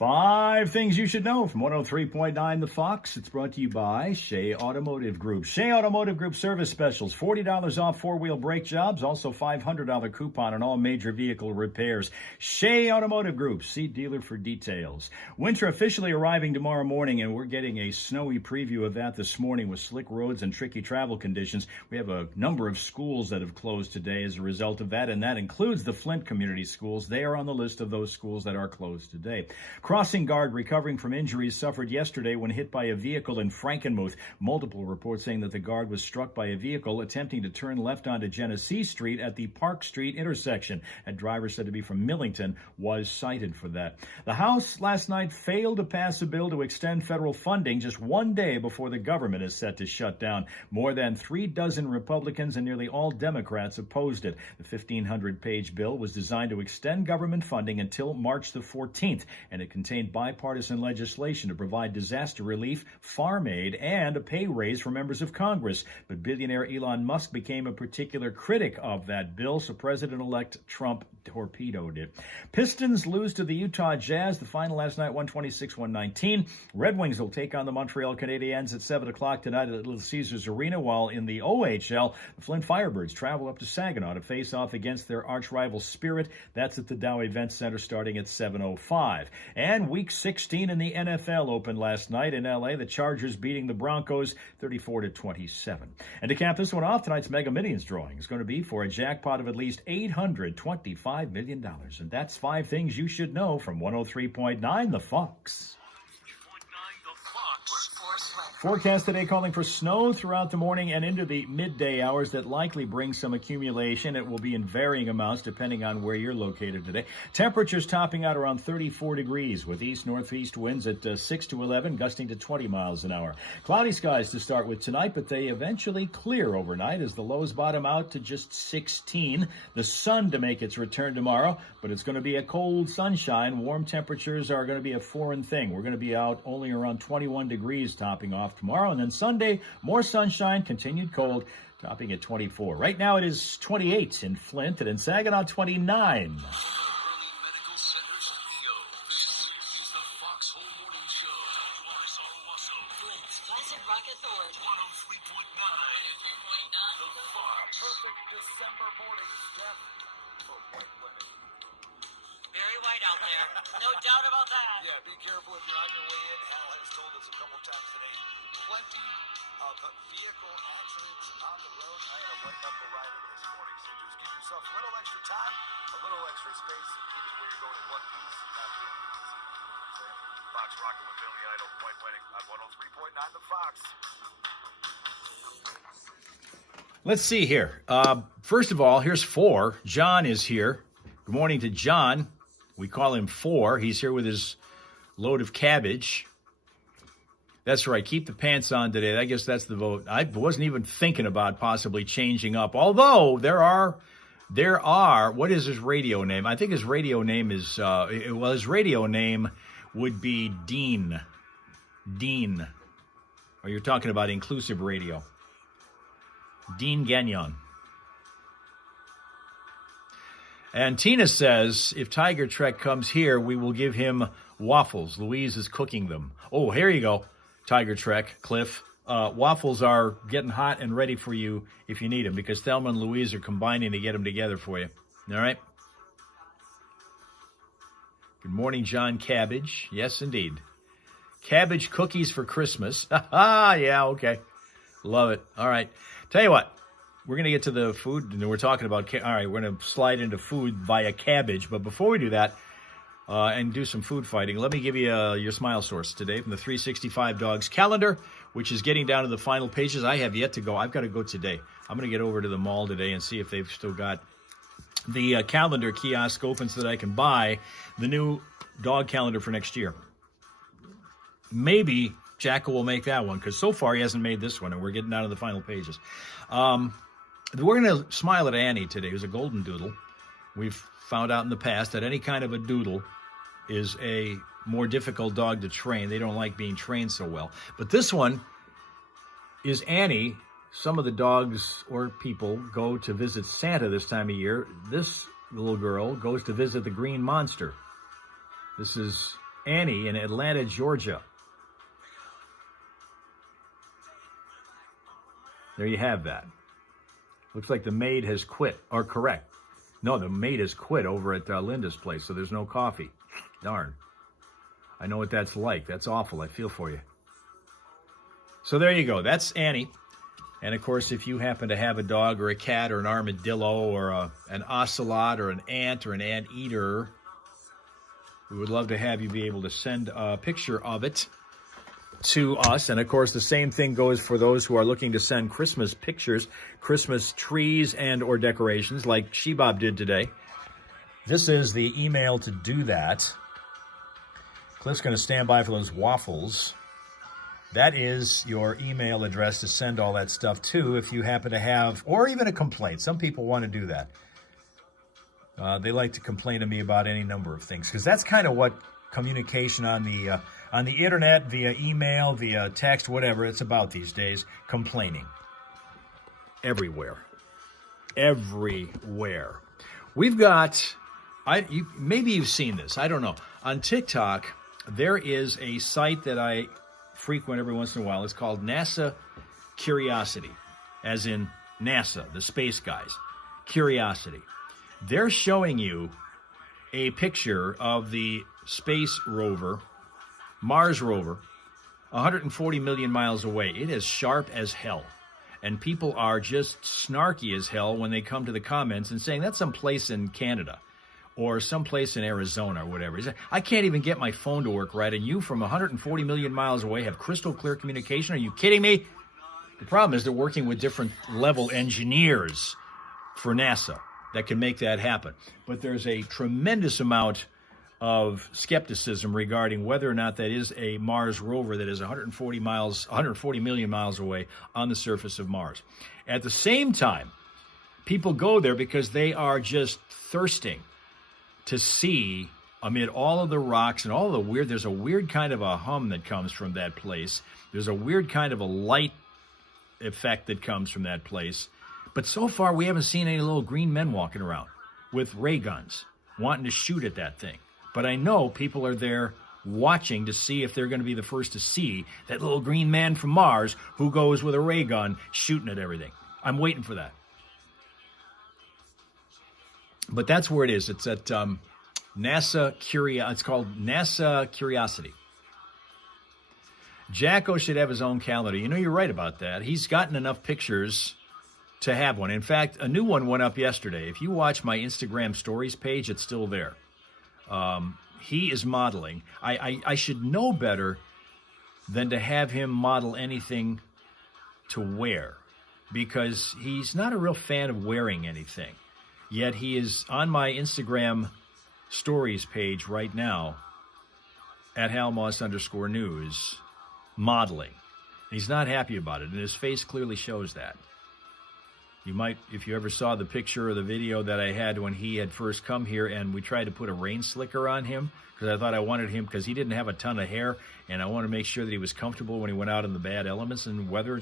5 things you should know from 103.9 The Fox. It's brought to you by Shea Automotive Group. Shea Automotive Group service specials. $40 off 4-wheel brake jobs. Also $500 coupon on all major vehicle repairs. Shea Automotive Group. See dealer for details. Winter officially arriving tomorrow morning, and we're getting a snowy preview of that this morning with slick roads and tricky travel conditions. We have a number of schools that have closed today as a result of that, and that includes the Flint Community Schools. They are on the list of those schools that are closed today. Crossing guard recovering from injuries suffered yesterday when hit by a vehicle in Frankenmuth. Multiple reports saying that the guard was struck by a vehicle attempting to turn left onto Genesee Street at the Park Street intersection. A driver said to be from Millington was cited for that. The House last night failed to pass a bill to extend federal funding just one day before the government is set to shut down. More than 36 Republicans and nearly all Democrats opposed it. The 1,500-page bill was designed to extend government funding until March the 14th, and it contained bipartisan legislation to provide disaster relief, farm aid, and a pay raise for members of Congress. But billionaire Elon Musk became a particular critic of that bill, so President-elect Trump torpedoed it. Pistons lose to the Utah Jazz. The final last night, 126-119. Red Wings will take on the Montreal Canadiens at 7 o'clock tonight at Little Caesars Arena, while in the OHL, the Flint Firebirds travel up to Saginaw to face off against their arch-rival Spirit. That's at the Dow Event Center starting at 7:05. And Week 16 in the NFL opened last night in L.A. The Chargers beating the Broncos 34-27. And to cap this one off, tonight's Mega Millions drawing is going to be for a jackpot of at least $825 million. And that's 5 things you should know from 103.9 The Fox. Forecast today calling for snow throughout the morning and into the midday hours that likely brings some accumulation. It will be in varying amounts depending on where you're located today. Temperatures topping out around 34 degrees with east-northeast winds at 6 to 11, gusting to 20 miles an hour. Cloudy skies to start with tonight, but they eventually clear overnight as the lows bottom out to just 16. The sun to make its return tomorrow, but it's going to be a cold sunshine. Warm temperatures are going to be a foreign thing. We're going to be out only around 21 degrees topping off tomorrow, and then Sunday, more sunshine, continued cold, topping at 24. Right now it is 28 in Flint, and in Saginaw, 29. Very white out there. No doubt about that. Yeah, be careful if you're on your way in. Hal has told us a couple times today. Plenty of vehicle accidents on the road. I had a white knuckle rider this morning, so just give yourself a little extra time, a little extra space. Keep it where you're going in one piece, not two. Fox rocking with Billy Idol, White Wedding on 103.9 The Fox. Let's see here. First of all, here's 4. John is here. Good morning to John. We call him 4. He's here with his load of cabbage. That's right. Keep the pants on today. I guess that's the vote. I wasn't even thinking about possibly changing up. Although there are, what is his radio name? I think his radio name is, his radio name would be Dean. Dean. Or you're talking about inclusive radio. Dean Gagnon. And Tina says, if Tiger Trek comes here, we will give him waffles. Louise is cooking them. Oh, here you go, Tiger Trek, Cliff. waffles are getting hot and ready for you if you need them, because Thelma and Louise are combining to get them together for you. All right? Good morning, John Cabbage. Yes, indeed. Cabbage cookies for Christmas. Yeah, okay. Love it. All right. Tell you what, we're going to get to the food, and we're talking about, all right, we're going to slide into food via cabbage. But before we do that, and do some food fighting, let me give you your smile source today from the 365 Dogs calendar, which is getting down to the final pages. I have yet to go. I've got to go today. I'm going to get over to the mall today and see if they've still got the calendar kiosk open so that I can buy the new dog calendar for next year. Maybe Jacko will make that one, because so far he hasn't made this one, and we're getting down to the final pages. We're going to smile at Annie today, who's a golden doodle. We've found out in the past that any kind of a doodle is a more difficult dog to train. They don't like being trained so well. But this one is Annie. Some of the dogs or people go to visit Santa this time of year. This little girl goes to visit the Green Monster. This is Annie in Atlanta, Georgia. There you have that. Looks like the maid has quit, or correct. No, the maid has quit over at Linda's place, so there's no coffee. Darn. I know what that's like. That's awful. I feel for you. So there you go. That's Annie. And, of course, if you happen to have a dog or a cat or an armadillo or an ocelot or an ant or an anteater, we would love to have you be able to send a picture of it to us. And, of course, the same thing goes for those who are looking to send Christmas pictures, Christmas trees and or decorations like Shebab did today. This is the email to do that. Cliff's going to stand by for those waffles. That is your email address to send all that stuff to if you happen to have, or even a complaint. Some people want to do that. They like to complain to me about any number of things, because that's kind of what communication on the internet, via email, via text, whatever, it's about these days. Complaining. Everywhere. Everywhere. We've got, maybe you've seen this, I don't know. On TikTok, there is a site that I frequent every once in a while. It's called NASA Curiosity, as in NASA, the space guys. Curiosity. They're showing you a picture of the space rover, Mars rover, 140 million miles away. It is sharp as hell. And people are just snarky as hell when they come to the comments and saying that's someplace in Canada or someplace in Arizona or whatever. I can't even get my phone to work right, and you from 140 million miles away have crystal clear communication? Are you kidding me? The problem is they're working with different level engineers for NASA that can make that happen. But there's a tremendous amount of skepticism regarding whether or not that is a Mars rover that is 140 million miles away on the surface of Mars. At the same time, people go there because they are just thirsting to see, amid all of the rocks and all the weird, there's a weird kind of a hum that comes from that place. There's a weird kind of a light effect that comes from that place. But so far, we haven't seen any little green men walking around with ray guns wanting to shoot at that thing. But I know people are there watching to see if they're going to be the first to see that little green man from Mars who goes with a ray gun shooting at everything. I'm waiting for that. But that's where it is. It's at it's called NASA Curiosity. Jacko should have his own calendar. You know, you're right about that. He's gotten enough pictures to have one. In fact, a new one went up yesterday. If you watch my Instagram stories page, it's still there. He is modeling. I should know better than to have him model anything to wear, because he's not a real fan of wearing anything. Yet he is on my Instagram stories page right now at Hal Maas _news modeling. He's not happy about it, and his face clearly shows that. You might, if you ever saw the picture or the video that I had when he had first come here and we tried to put a rain slicker on him, because I thought I wanted him, because he didn't have a ton of hair, and I wanted to make sure that he was comfortable when he went out in the bad elements and weather.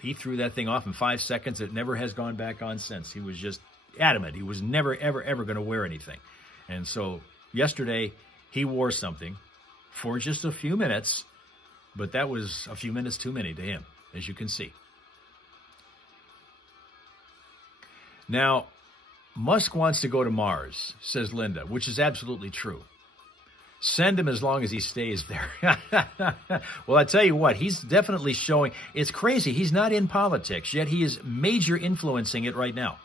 He threw that thing off in 5 seconds. It never has gone back on since. He was just adamant. He was never, ever, ever going to wear anything. And so yesterday he wore something for just a few minutes But that was a few minutes too many to him, as you can see. Now, Musk wants to go to Mars, says Linda, which is absolutely true. Send him as long as he stays there. Well, I tell you what, he's definitely showing. It's crazy. He's not in politics, yet he is major influencing it right now.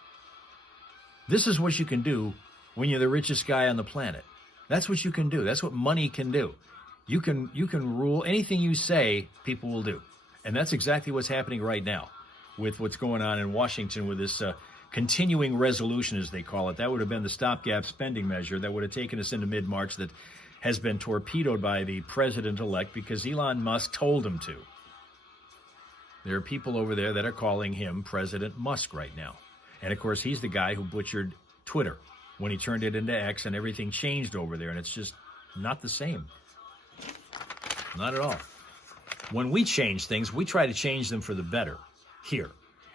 This is what you can do when you're the richest guy on the planet. That's what you can do. That's what money can do. You can rule. Anything you say, people will do. And that's exactly what's happening right now with what's going on in Washington with this continuing resolution, as they call it. That would have been the stopgap spending measure that would have taken us into mid-March that has been torpedoed by the president-elect because Elon Musk told him to. There are people over there that are calling him President Musk right now. And, of course, he's the guy who butchered Twitter when he turned it into X, and everything changed over there, and it's just not the same. Not at all. When we change things, we try to change them for the better here.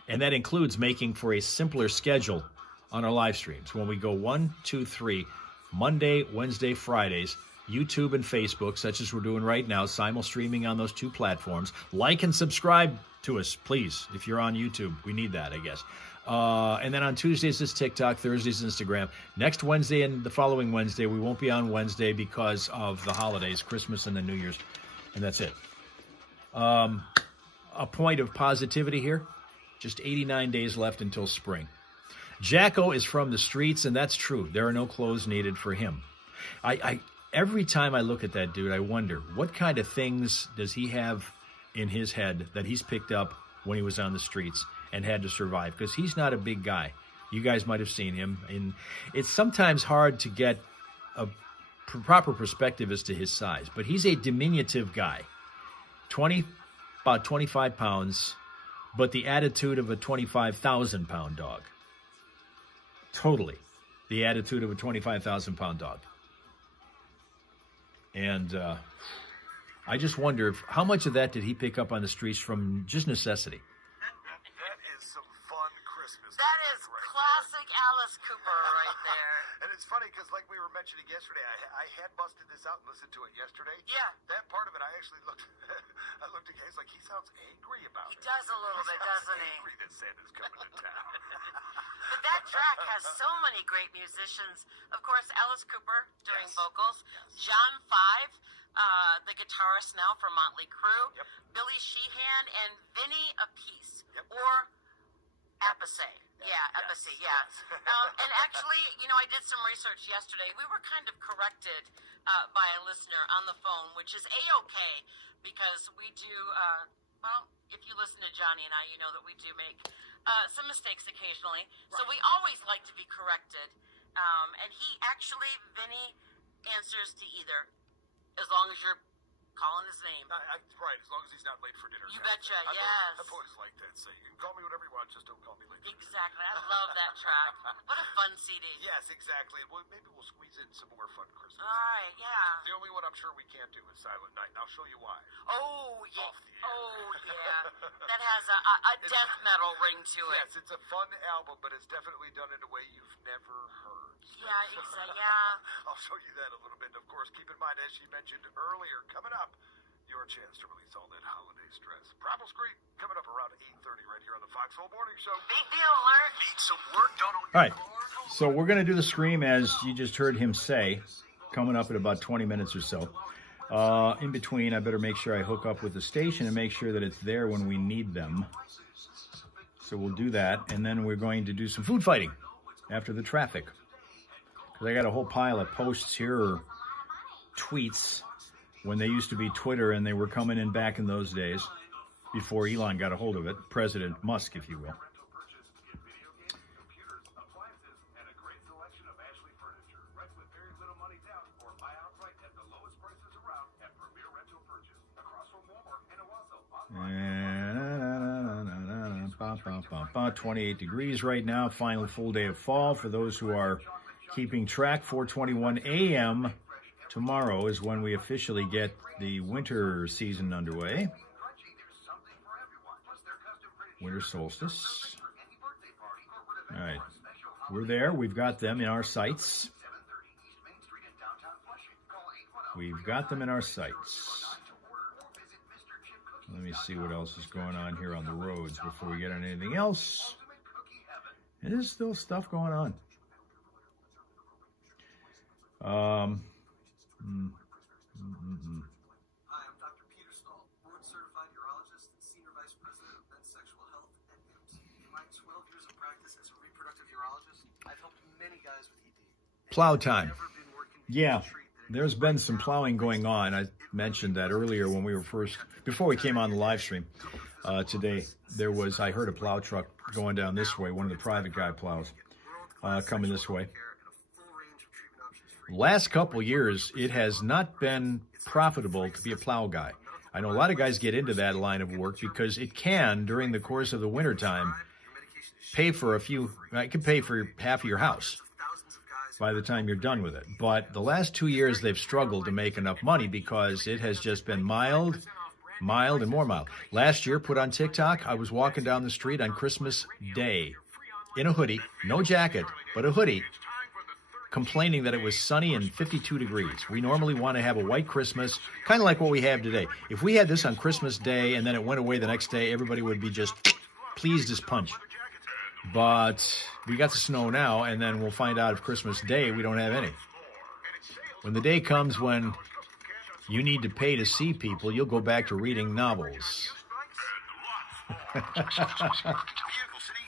And that includes making for a simpler schedule on our live streams. When we go 1, 2, 3, Monday, Wednesday, Fridays, YouTube and Facebook, such as we're doing right now, simul-streaming on those two platforms. Like and subscribe to us, please, if you're on YouTube. We need that, I guess. And then on Tuesdays, it's TikTok. Thursdays, Instagram. Next Wednesday and the following Wednesday, we won't be on Wednesday because of the holidays, Christmas and the New Year's, and that's it. A point of positivity here. Just 89 days left until spring. Jacko is from the streets, and that's true. There are no clothes needed for him. Every time I look at that dude, I wonder, what kind of things does he have in his head that he's picked up when he was on the streets and had to survive? Because he's not a big guy. You guys might have seen him. And it's sometimes hard to get a proper perspective as to his size. But he's a diminutive guy. About 25 pounds, but the attitude of a 25,000-pound dog. Totally. The attitude of a 25,000-pound dog. And I just wonder, how much of that did he pick up on the streets from just necessity? That is some fun Christmas. That is music right classic Alice Cooper right there. And it's funny because, like we were mentioning yesterday, I had busted this out and listened to it yesterday. Yeah. That part of it, I actually looked. I looked at Gaze like he sounds angry about He it. does a little bit, doesn't he? Angry that Santa's coming to town. But that track has so many great musicians. Of course, Alice Cooper doing vocals. John Five, the guitarist now from Motley Crue. Yep. Billy Sheehan and Vinny Appice. Yep. Or Appice. Yeah, Appice, yeah. And actually, I did some research yesterday. We were kind of corrected by a listener on the phone, which is A-OK, because we do, if you listen to Johnny and I, you know that we do make some mistakes occasionally. Right. So we always like to be corrected. And he actually, Vinny, answers to either, as long as you're calling his name. Right, as long as he's not late for dinner. You betcha, yes. I've always liked that saying. You can call me whatever you want, just don't call me late. Exactly. I love that track. What a fun CD. Yes, exactly. Well, maybe we'll squeeze in some more fun Christmas. All right, yeah. The only one I'm sure we can't do is Silent Night, and I'll show you why. Oh, yeah. That has a death metal ring to it. Yes, it's a fun album, but it's definitely done in a way you've never heard. Yeah, exactly. Yeah. I'll show you that a little bit. And of course, keep in mind, as she mentioned earlier, coming up, your chance to release all that holiday stress. Problem Street coming up around 8:30 right here on the Foxhole Morning Show. Big deal alert. Need some work done on All right, so we're going to do the scream as you just heard him say, coming up in about 20 minutes or so. In between, I better make sure I hook up with the station and make sure that it's there when we need them. So we'll do that, and then we're going to do some food fighting after the traffic. Because I got a whole pile of posts here, or tweets, when they used to be Twitter, and they were coming in back in those days, before Elon got a hold of it, President Musk, if you will. And 28 degrees right now, final full day of fall. For those who are keeping track, 4:21 a.m. tomorrow is when we officially get the winter season underway. Winter solstice. All right, we're there. We've got them in our sights. We've got them in our sights. Let me see what else is going on here on the roads before we get on anything else. There's still stuff going on. Hi, I'm Dr. Peter Stahl, board-certified urologist and senior vice president of men's sexual health at NIMS. In my 12 years of practice as a reproductive urologist, I've helped many guys with ED. Plow time. Yeah, there's been some plowing going on. I mentioned that earlier when we were before we came on the live stream today. I heard a plow truck going down this way, one of the private guy plows coming this way. Last couple years, it has not been profitable to be a plow guy. I know a lot of guys get into that line of work because it can, during the course of the wintertime, it can pay for half of your house by the time you're done with it. But the last 2 years, they've struggled to make enough money because it has just been mild, and more mild. Last year, put on TikTok, I was walking down the street on Christmas Day in a hoodie, no jacket, but a hoodie, complaining that it was sunny and 52 degrees. We normally want to have a white Christmas, kind of like what we have today. If we had this on Christmas Day and then it went away the next day, everybody would be just pleased as punch. But we got the snow now, and then we'll find out if Christmas Day we don't have any. When the day comes when you need to pay to see people, you'll go back to reading novels. Vehicle City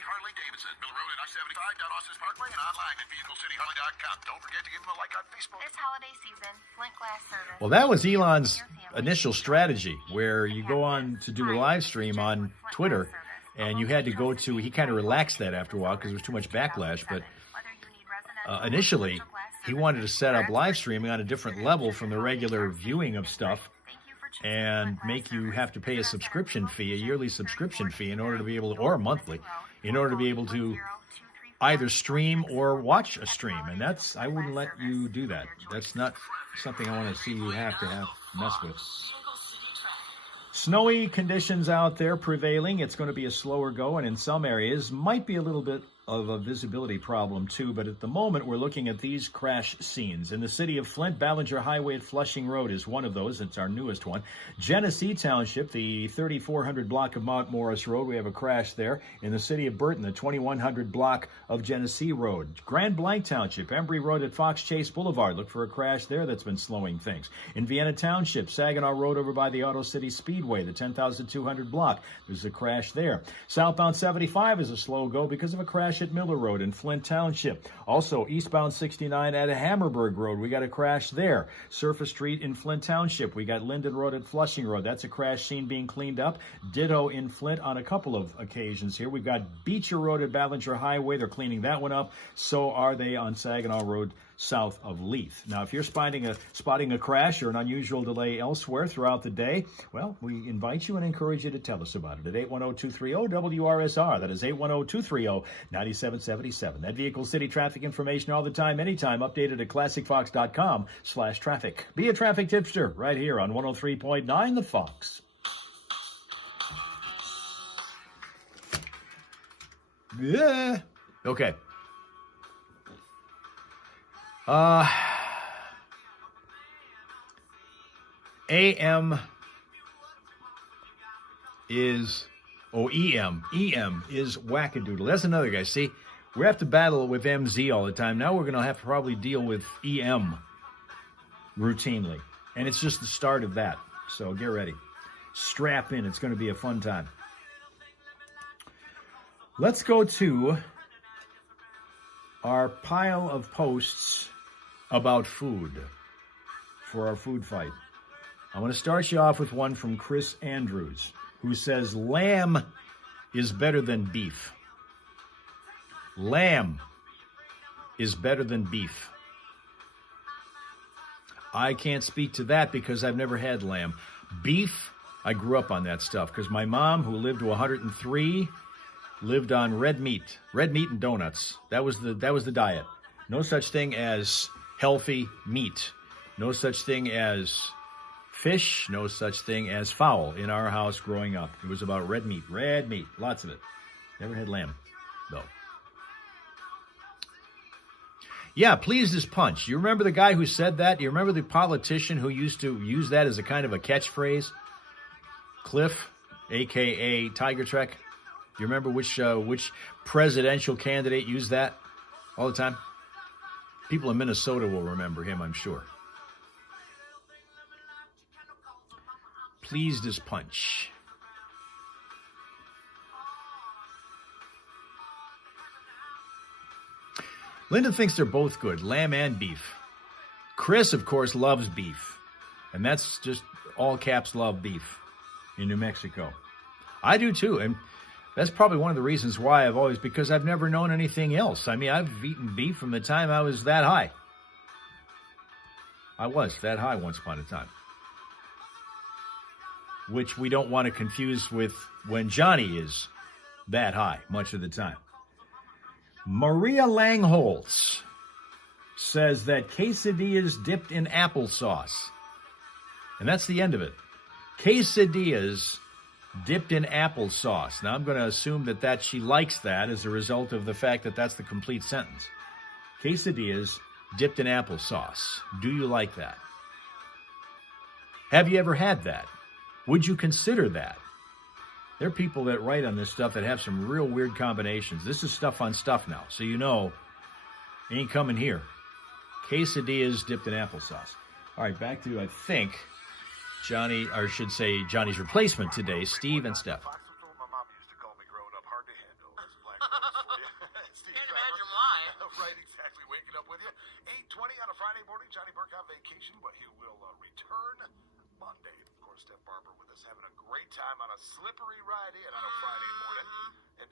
Harley Davidson, Mill Road at I-75 down Austin's Parkway and online at VehicleCityHarley.com. Don't forget to give them a like on Facebook. This holiday season, Flint Glass Service. Well, that was Elon's initial strategy, where you go on to do a live stream on Twitter, and you had to go to, he kind of relaxed that after a while because there was too much backlash, but initially, he wanted to set up live streaming on a different level from the regular viewing of stuff and make you have to pay a subscription fee, a yearly subscription fee, in order to be able to, or a monthly, in order to be able to either stream or watch a stream. And I wouldn't let you do that. That's not something I want to see you have mess with. Snowy conditions out there prevailing. It's going to be a slower go, and in some areas might be a little bit of a visibility problem too, but at the moment we're looking at these crash scenes. In the city of Flint, Ballinger Highway at Flushing Road is one of those. It's our newest one. Genesee Township, the 3400 block of Mount Morris Road, we have a crash there. In the city of Burton, the 2100 block of Genesee Road. Grand Blanc Township, Embry Road at Fox Chase Boulevard, look for a crash there that's been slowing things. In Vienna Township, Saginaw Road over by the Auto City Speedway, the 10,200 block, there's a crash there. Southbound 75 is a slow go because of a crash at Miller Road in Flint Township. Also, eastbound 69 at Hammerberg Road, we got a crash there. Surface Street in Flint Township, we got Linden Road at Flushing Road. That's a crash scene being cleaned up. Ditto in Flint on a couple of occasions here. We've got Beecher Road at Ballinger Highway. They're cleaning that one up. So are they on Saginaw Road south of Leith. Now, if you're spotting a crash or an unusual delay elsewhere throughout the day, well, we invite you and encourage you to tell us about it at 810-230-WRSR. That is 810-230-9777. That Vehicle City traffic information all the time, anytime, updated at classicfox.com/traffic. Be a traffic tipster right here on 103.9 The Fox. Yeah. Okay. EM is wackadoodle. That's another guy. See, we have to battle with MZ all the time. Now we're going to have to probably deal with EM routinely. And it's just the start of that. So get ready. Strap in. It's going to be a fun time. Let's go to our pile of posts about food for our food fight. I want to start you off with one from Chris Andrews, who says lamb is better than beef. Lamb is better than beef. I can't speak to that because I've never had lamb. Beef, I grew up on that stuff because my mom, who lived to 103, lived on red meat and donuts. That was the diet. No such thing as healthy meat. No such thing as fish. No such thing as fowl in our house growing up. It was about red meat, lots of it. Never had lamb, though. Yeah, pleased as punch. You remember the guy who said that? You remember the politician who used to use that as a kind of a catchphrase? Cliff, a.k.a. Tiger Trek. Do you remember which presidential candidate used that all the time? People in Minnesota will remember him, I'm sure. Pleased as punch. Linda thinks they're both good, lamb and beef. Chris, of course, loves beef. And that's just all caps love beef in New Mexico. I do too. And that's probably one of the reasons why because I've never known anything else. I mean, I've eaten beef from the time I was that high. I was that high once upon a time. Which we don't want to confuse with when Johnny is that high much of the time. Maria Langholtz says that quesadillas dipped in applesauce. And that's the end of it. Quesadillas dipped in applesauce. Now, I'm going to assume that she likes that as a result of the fact that that's the complete sentence. Quesadillas dipped in applesauce. Do you like that? Have you ever had that? Would you consider that? There are people that write on this stuff that have some real weird combinations. This is stuff on stuff now, so you know ain't coming here. Quesadillas dipped in applesauce. All right, back to, I think, Johnny, or I should say Johnny's replacement today, Steve and Steph. Fox was what my mom used to call me growing up, hard to handle. That's black for you. Steve Can't Driver. imagine why. Right, exactly. Waking up with you. 8:20 on a Friday morning. Johnny Burke on vacation, but he will return Monday. Of course, Steph Barber with us having a great time on a slippery ride in on a Friday morning. And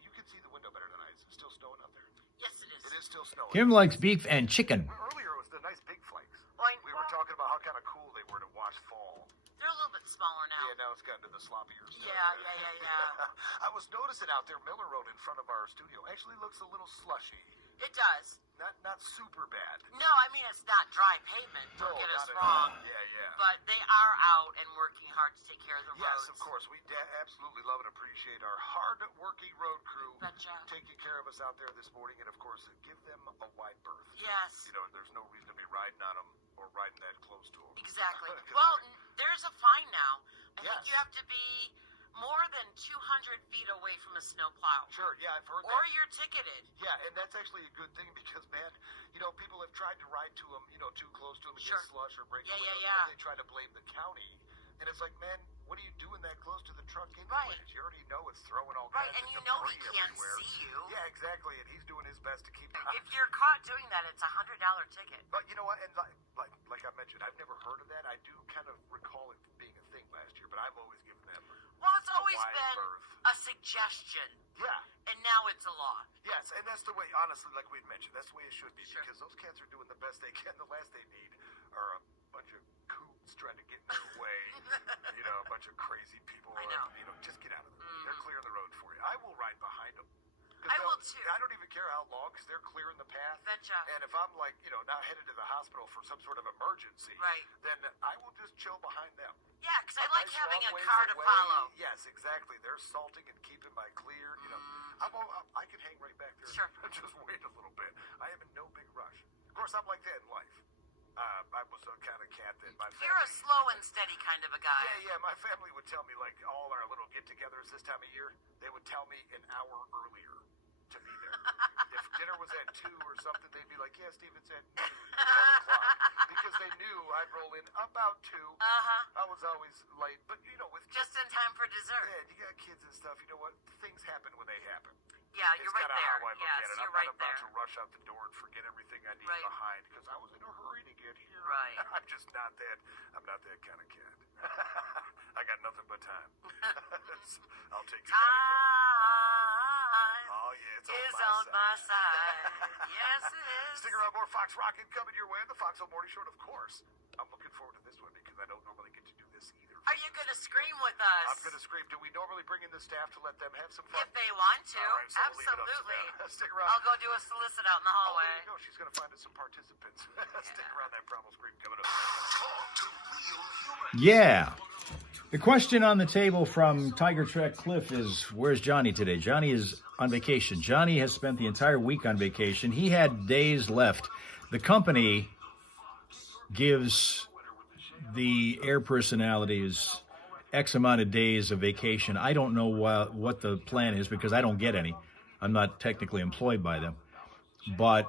you can see the window better than I. Is it still snowing out there? Yes, it is. It is still snowing. Kim likes beef and chicken. Earlier it was the nice big flakes. Like, We were talking about how kind of cool they were to watch fall. they're a little bit smaller now. Yeah, now it's gotten to the sloppier stuff. Yeah. I was noticing out there, Miller Road in front of our studio actually looks a little slushy. It does. Not super bad. No, I mean, it's not dry pavement, don't get us not at wrong. all. Yeah. But they are out and working hard to take care of the roads. Yes, of course. We absolutely love and appreciate our hard-working road crew Betcha. taking care of us out there this morning. And, of course, give them a wide berth. Yes. You know, there's no reason to be riding on them or riding that close to them. Exactly. Well, there's a fine now. I Yes. think you have to be more than 200 feet away from a snowplow. Sure, yeah, I've heard Or that. you're ticketed. Yeah, and that's actually a good thing because, man, you know, people have tried to ride to them, you know, too close to them and Sure. get slush or break Yeah, the windows, yeah. and they try to blame the county. And it's like, man, what are you doing that close to the truck anyways? Right. You already know it's throwing all Right, kinds and of you know he debris can't everywhere. see you. Yeah, exactly, and he's doing his best to keep If you're caught doing that, it's a $100 ticket. But you know what, and like I mentioned, I've never heard of that. I do kind of recall it being a thing last year, but I've always given them Well, it's always wide been berth. a suggestion, Yeah. and now it's a law. Yes, and that's the way, honestly, like we had mentioned, that's the way it should be. Sure. Because those cats are doing the best they can. The last they need are a bunch of coots trying to get in their way. You know, a bunch of crazy people. I know. You know, just get out of them. They're clearing the road for you. I will ride behind them. I will too. I don't even care how long because they're clearing the path. Betcha. And if I'm like, you know, not headed to the hospital for some sort of emergency, Right. then I will just chill behind them. Yeah, because I A like nice having a long ways car to away. follow. Yes, exactly. They're salting and keeping my clear. You know, I can hang right back there. Sure. And just wait a little bit. I am in no big rush. Of course, I'm like that in life. I was a kind of cat that my family. You're a slow and steady kind of a guy. Yeah. My family would tell me like all our little get-togethers this time of year. They would tell me an hour earlier to be there. If dinner was at 2 or something, they'd be like, "Yeah, Steve, it's at 2, 1 o'clock," because they knew I'd roll in about 2. I was always late, but you know, with Just in time for dessert. yeah, you got kids and stuff. You know what? Things happen when they happen. Yeah, It's you're right kinda there. how I look Yes, at it. you're I'm right not about there. to rush out the door and forget everything I need Right. behind because I was in a hurry to get here. Right. I'm just not that. I'm not that kind of cat. I got nothing but time. I'll take it. Time Oh yeah, it's is on on my side. Yes, it is. Stick around, more Fox Rockin' coming your way on the Foxhole Morning Show. And of course, I'm looking forward to this one because I don't normally get to do this either. Are you going to scream with us? I'm going to scream. Do we normally bring in the staff to let them have some fun? If they want to. All right, so we'll leave it up to Absolutely. them. Stick around. I'll go do a solicit out in the Oh, hallway. there you go. She's going to find us some participants. Stick around. That problem scream coming up. Talk to real humans. Yeah. The question on the table from Tiger Trek Cliff is, where's Johnny today? Johnny is on vacation. Johnny has spent the entire week on vacation. He had days left. The company gives the air personalities X amount of days of vacation. I don't know what the plan is because I don't get any. I'm not technically employed by them. But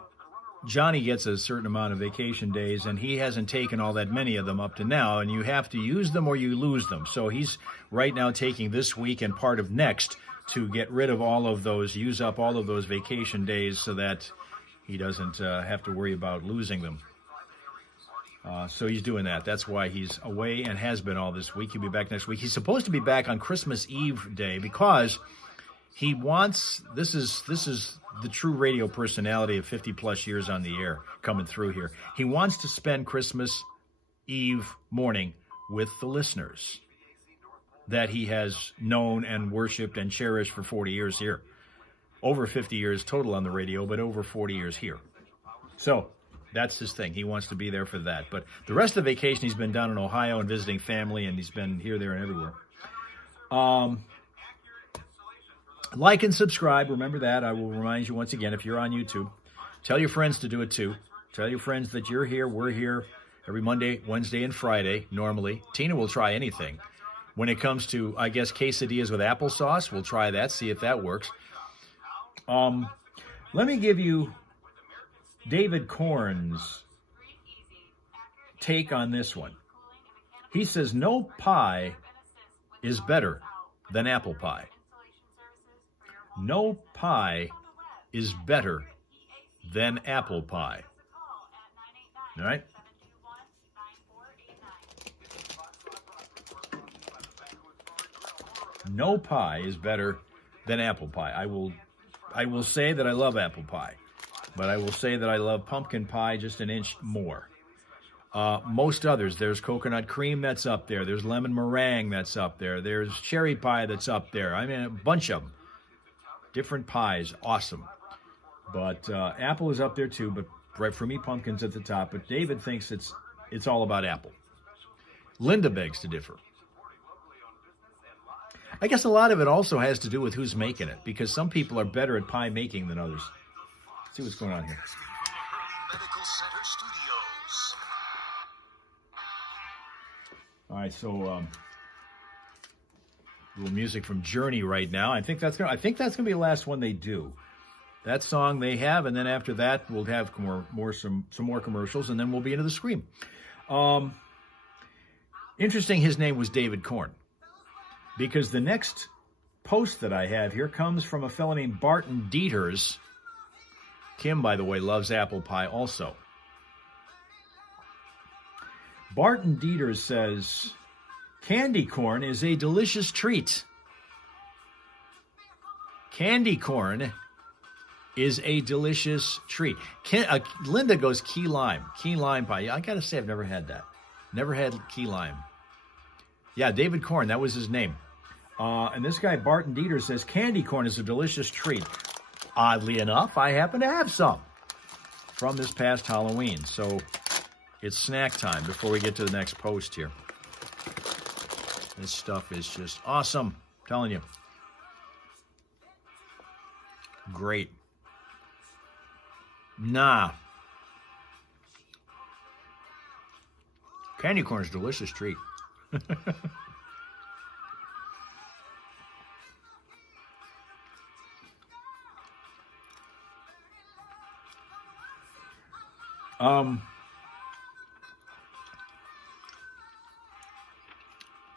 Johnny gets a certain amount of vacation days, and he hasn't taken all that many of them up to now, and you have to use them or you lose them. So he's right now taking this week and part of next to get rid of all of those, use up all of those vacation days so that he doesn't have to worry about losing them. So he's doing that. That's why he's away and has been all this week. He'll be back next week. He's supposed to be back on Christmas Eve day because he wants, this is the true radio personality of 50 plus years on the air coming through here. He wants to spend Christmas Eve morning with the listeners that he has known and worshiped and cherished for 40 years here. Over 50 years total on the radio, but over 40 years here. So that's his thing. He wants to be there for that. But the rest of the vacation, he's been down in Ohio and visiting family, and he's been here, there, and everywhere. Like and subscribe. Remember that. I will remind you once again, if you're on YouTube, tell your friends to do it too. Tell your friends that you're here. We're here every Monday, Wednesday, and Friday, normally. Tina will try anything. When it comes to, I guess, quesadillas with applesauce, we'll try that, see if that works. Let me give you David Korn's take on this one. He says, no pie is better than apple pie. No pie is better than apple pie. All right? No pie is better than apple pie. I will say that I love apple pie, but I will say that I love pumpkin pie just an inch more. Most others, there's coconut cream that's up there. There's lemon meringue that's up there. There's cherry pie that's up there. I mean, a bunch of them. Different pies, awesome. But apple is up there too, but right for me, pumpkin's at the top. But David thinks it's all about apple. Linda begs to differ. I guess a lot of it also has to do with who's making it, because some people are better at pie making than others. Let's see what's going on here. Medical Center Studios. All right, so a little music from Journey right now. I think that's gonna be the last one they do. That song they have, and then after that we'll have some more commercials, and then we'll be into the Scream. Interesting, his name was David Korn, because the next post that I have here comes from a fellow named Barton Dieters. Kim, by the way, loves apple pie also. Barton Dieters says, candy corn is a delicious treat. Candy corn is a delicious treat. Linda goes key lime pie. I got to say, I've never had that. Never had key lime. Yeah, David Korn, that was his name. And this guy, Barton Dieter, says, candy corn is a delicious treat. Oddly enough, I happen to have some from this past Halloween. So it's snack time before we get to the next post here. This stuff is just awesome. I'm telling you. Great. Nah. Candy corn is a delicious treat.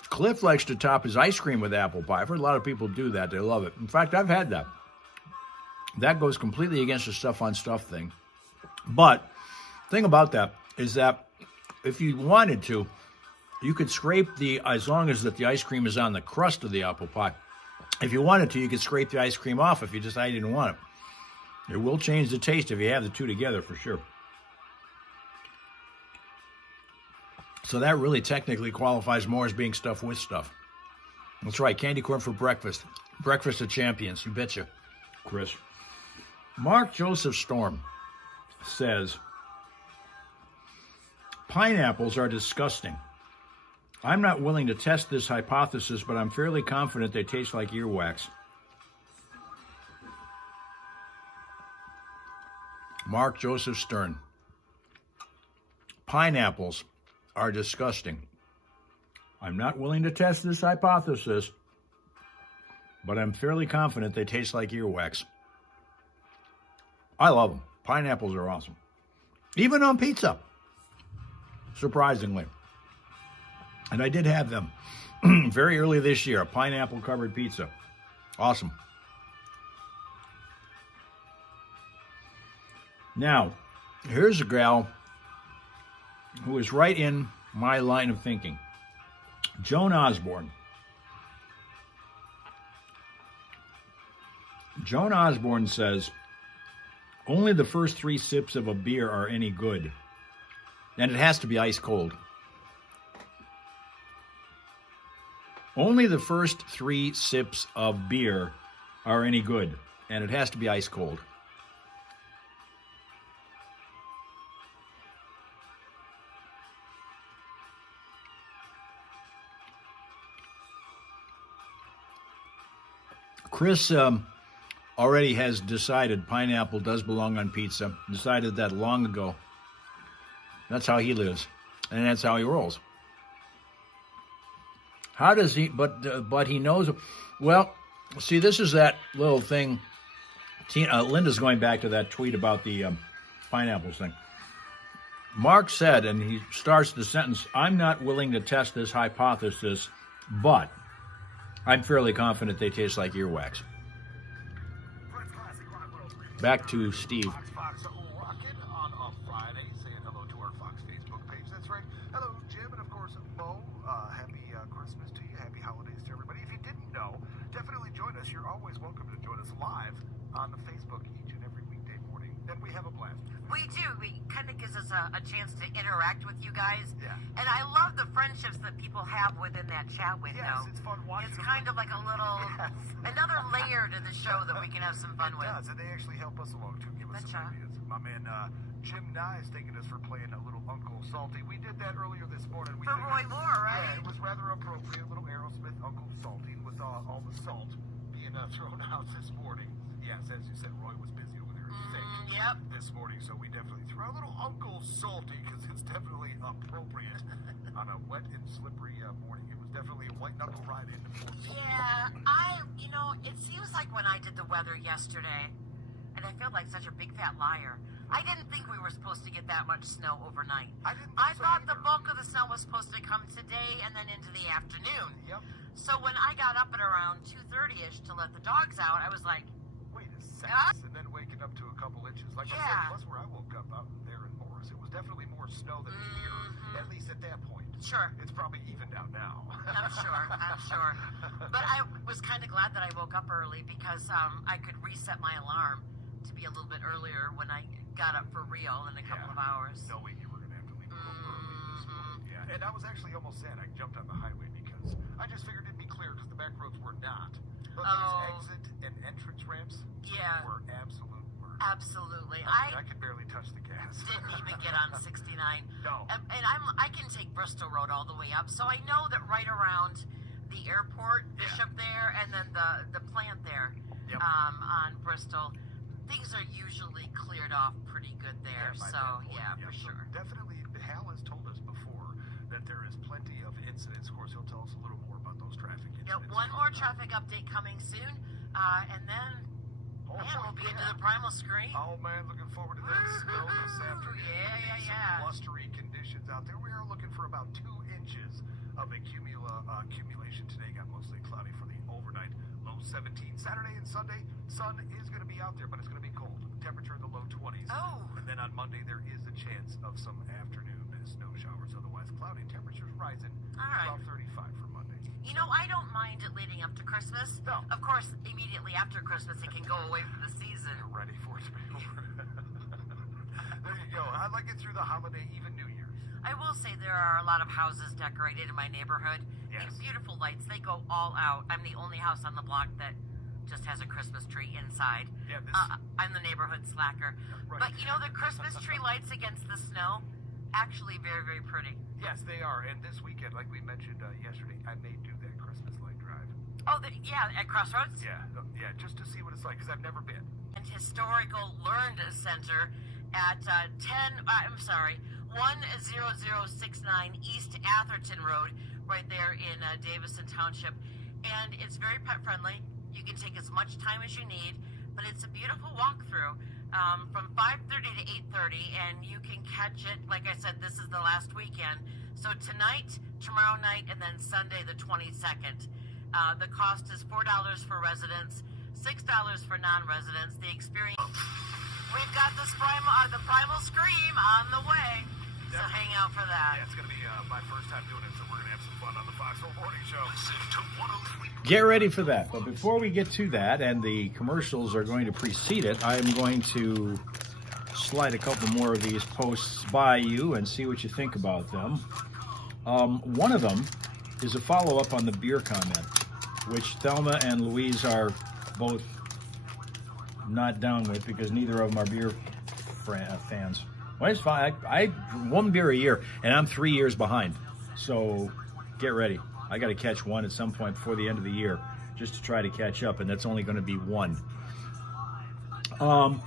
Cliff likes to top his ice cream with apple pie. I've heard a lot of people do that. They love it. In fact, I've had that. That goes completely against the stuff on stuff thing. But the thing about that is that if you wanted to, you could scrape as long as that the ice cream is on the crust of the apple pie. If you wanted to, you could scrape the ice cream off if you decided you didn't want it. It will change the taste if you have the two together for sure. So that really technically qualifies more as being stuff with stuff. That's right, candy corn for breakfast. Breakfast of champions, you betcha, Chris. Mark Joseph Storm says, pineapples are disgusting. I'm not willing to test this hypothesis, but I'm fairly confident they taste like earwax. Mark Joseph Stern. Pineapples are disgusting. I'm not willing to test this hypothesis, but I'm fairly confident they taste like earwax. I love them. Pineapples are awesome. Even on pizza, surprisingly. And I did have them very early this year, a pineapple-covered pizza. Awesome. Now, here's a gal who is right in my line of thinking. Joan Osborne. Joan Osborne says, only the first 3 sips of a beer are any good. And it has to be ice cold. Only the first 3 sips of beer are any good. And it has to be ice cold. Chris already has decided pineapple does belong on pizza. Decided that long ago. That's how he lives, and that's how he rolls. How does he? But he knows. Well, see, this is that little thing. Linda's going back to that tweet about the pineapples thing. Mark said, and he starts the sentence, I'm not willing to test this hypothesis, but I'm fairly confident they taste like earwax. Back to Steve. Fox rockin' on a Friday, saying hello to our Fox Facebook page. That's right. Hello, Jim, and of course, Mo. Happy Christmas to you. Happy holidays to everybody. If you didn't know, definitely join us. You're always welcome to join us live on the Facebook each and every weekday morning. And we have a blast. We do. It kind of gives us a chance to interact with you guys. Yeah. And I love the friendships that people have within that chat window. Yes, it's fun watching. It's kind of like a little, another layer to the show that we can have some fun with. It does, and they actually help us along too. Give us some Betcha. ideas. My man Jim Nye is thanking us for playing a little Uncle Salty. We did that earlier this morning. We For think Roy it- Moore, right? Yeah, it was rather appropriate. A little Aerosmith Uncle Salty with all the salt being thrown out this morning. Yes, as you said, Roy was busy over there. Yep. This morning, so we definitely threw a little Uncle Salty because it's definitely appropriate on a wet and slippery morning. It was definitely a white knuckle ride into Fort Worth. Yeah, it seems like when I did the weather yesterday, and I feel like such a big fat liar, I didn't think we were supposed to get that much snow overnight. I didn't think I so thought the either. bulk of the snow was supposed to come today and then into the afternoon. Yep. So when I got up at around 2:30ish to let the dogs out, I was like, Wait a second. And then waking up to a couple inches. Like I Yeah. said, plus where I woke up out there in Morris, it was definitely more snow than here, at least at that point. sure. It's probably evened out now. I'm sure. But I was kind of glad that I woke up early because I could reset my alarm to be a little bit earlier when I got up for real in a couple of hours. Knowing you were going to have to leave a little early this morning. Yeah, and I was actually almost sad I jumped on the highway because I just figured it'd be clear because the back roads were not. But those exit and entrance ramps Yeah. were absolute murder. Absolutely. I could barely touch the gas. Didn't even get on 69. No. And I can take Bristol Road all the way up, so I know that right around the airport, Bishop there, and then the plant there, Yep. on Bristol, things are usually cleared off pretty good there. by So that point, yeah, for so sure. definitely, Hal has told us before that there is plenty of incidents. Of course, he'll tell us a little more about those traffic incidents. Yep, one more traffic update coming soon, and then we'll be into the primal screen. Oh man, looking forward to that snow this afternoon. Yeah. Some blustery conditions out there. We are looking for about 2 inches of accumulation today. Got mostly cloudy for the overnight. Low 17. Saturday and Sunday, sun is going to be out there, but it's going to be cold. Temperature in the low 20s. Oh. And then on Monday, there is a chance of some afternoon snow showers. Otherwise, cloudy. Temperatures rising. All right. About 35 for Monday. You know, I don't mind it leading up to Christmas. No. Of course, immediately after Christmas, it can go away for the season. You're ready for it to be over. There you go. I like it through the holiday, even New Year's. I will say there are a lot of houses decorated in my neighborhood. Yes. These beautiful lights, they go all out. I'm the only house on the block that just has a Christmas tree inside. Yeah, this- I'm the neighborhood slacker. Right. But, you know, the Christmas tree lights against the snow, actually very, very pretty. Yes, they are. And this weekend, like we mentioned yesterday, I may do that Christmas light drive. Oh, yeah, at Crossroads? Yeah, just to see what it's like, because I've never been. And Historical Learned Center at 10069 East Atherton Road right there in Davison Township. And it's very pet friendly. You can take as much time as you need, but it's a beautiful walkthrough from 5:30 to 8:30, and you can catch it. Like I said, this is the last weekend. So tonight, tomorrow night, and then Sunday the 22nd. The cost is $4 for residents, $6 for non-residents. The experience. We've got the primal scream on the way. So hang out for that. Yeah, it's going to be my first time doing it, so we're going to have some fun on the Foxhole Morning Show. Get ready for that. But before we get to that, and the commercials are going to precede it, I'm going to slide a couple more of these posts by you and see what you think about them. One of them is a follow-up on the beer comment, which Thelma and Louise are both not down with because neither of them are beer fans. Well, it's fine. I one beer a year, and I'm 3 years behind. So get ready. I got to catch one at some point before the end of the year just to try to catch up, and that's only going to be one. And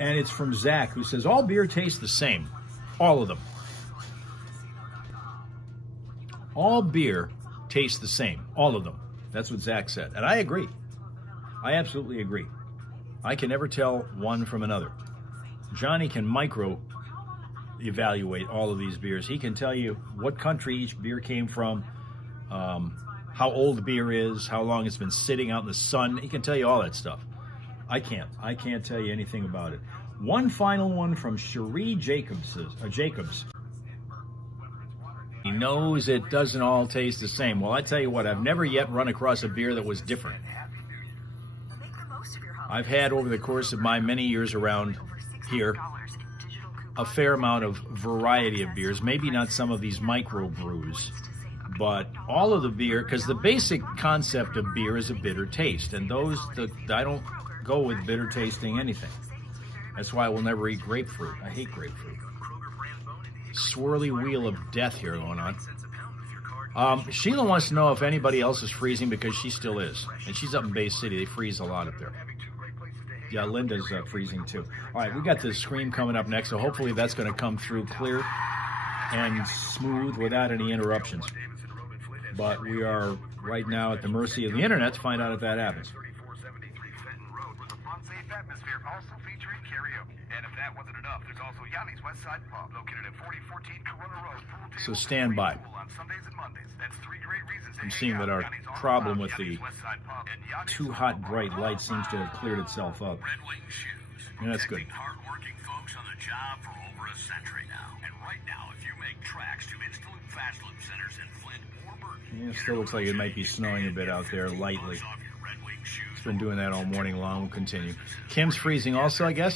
it's from Zach, who says, all beer tastes the same. All of them. All beer tastes the same. All of them. That's what Zach said. And I agree. I absolutely agree. I can never tell one from another. Johnny can micro evaluate all of these beers. He can tell you what country each beer came from, how old the beer is, how long it's been sitting out in the sun. He can tell you all that stuff. I can't tell you anything about it. One final one from Cherie Jacobs. He knows it doesn't all taste the same. Well, I tell you what, I've never yet run across a beer that was different. I've had, over the course of my many years around here, a fair amount of variety of beers. Maybe not some of these micro brews, but all of the beer, because the basic concept of beer is a bitter taste, and I don't go with bitter tasting anything. That's why I will never eat grapefruit. I hate grapefruit. Swirly wheel of death here going on. Sheila wants to know if anybody else is freezing, because she still is, and she's up in Bay City. They freeze a lot up there. Yeah, Linda's freezing too. All right, we got the scream coming up next, so hopefully that's going to come through clear and smooth without any interruptions. But we are right now at the mercy of the internet to find out if that happens. Also featuring karaoke. And if that wasn't enough, there's also Yanni's West Side Pub, located at 4014 Corona Road. So stand by. On Sundays and Mondays. That's 3 great reasons. I'm seeing that our problem with the too hot bright light seems to have cleared itself up. Red Wing Shoes. Yeah, that's good. Hardworking folks on the job for over a century now. And right now, if you make tracks to Instaloop Fast Loop centers in Flint or Burton, Yeah, it still looks like it might be snowing a bit out there, lightly. It's been doing that all morning long. We'll continue. Kim's freezing also, I guess.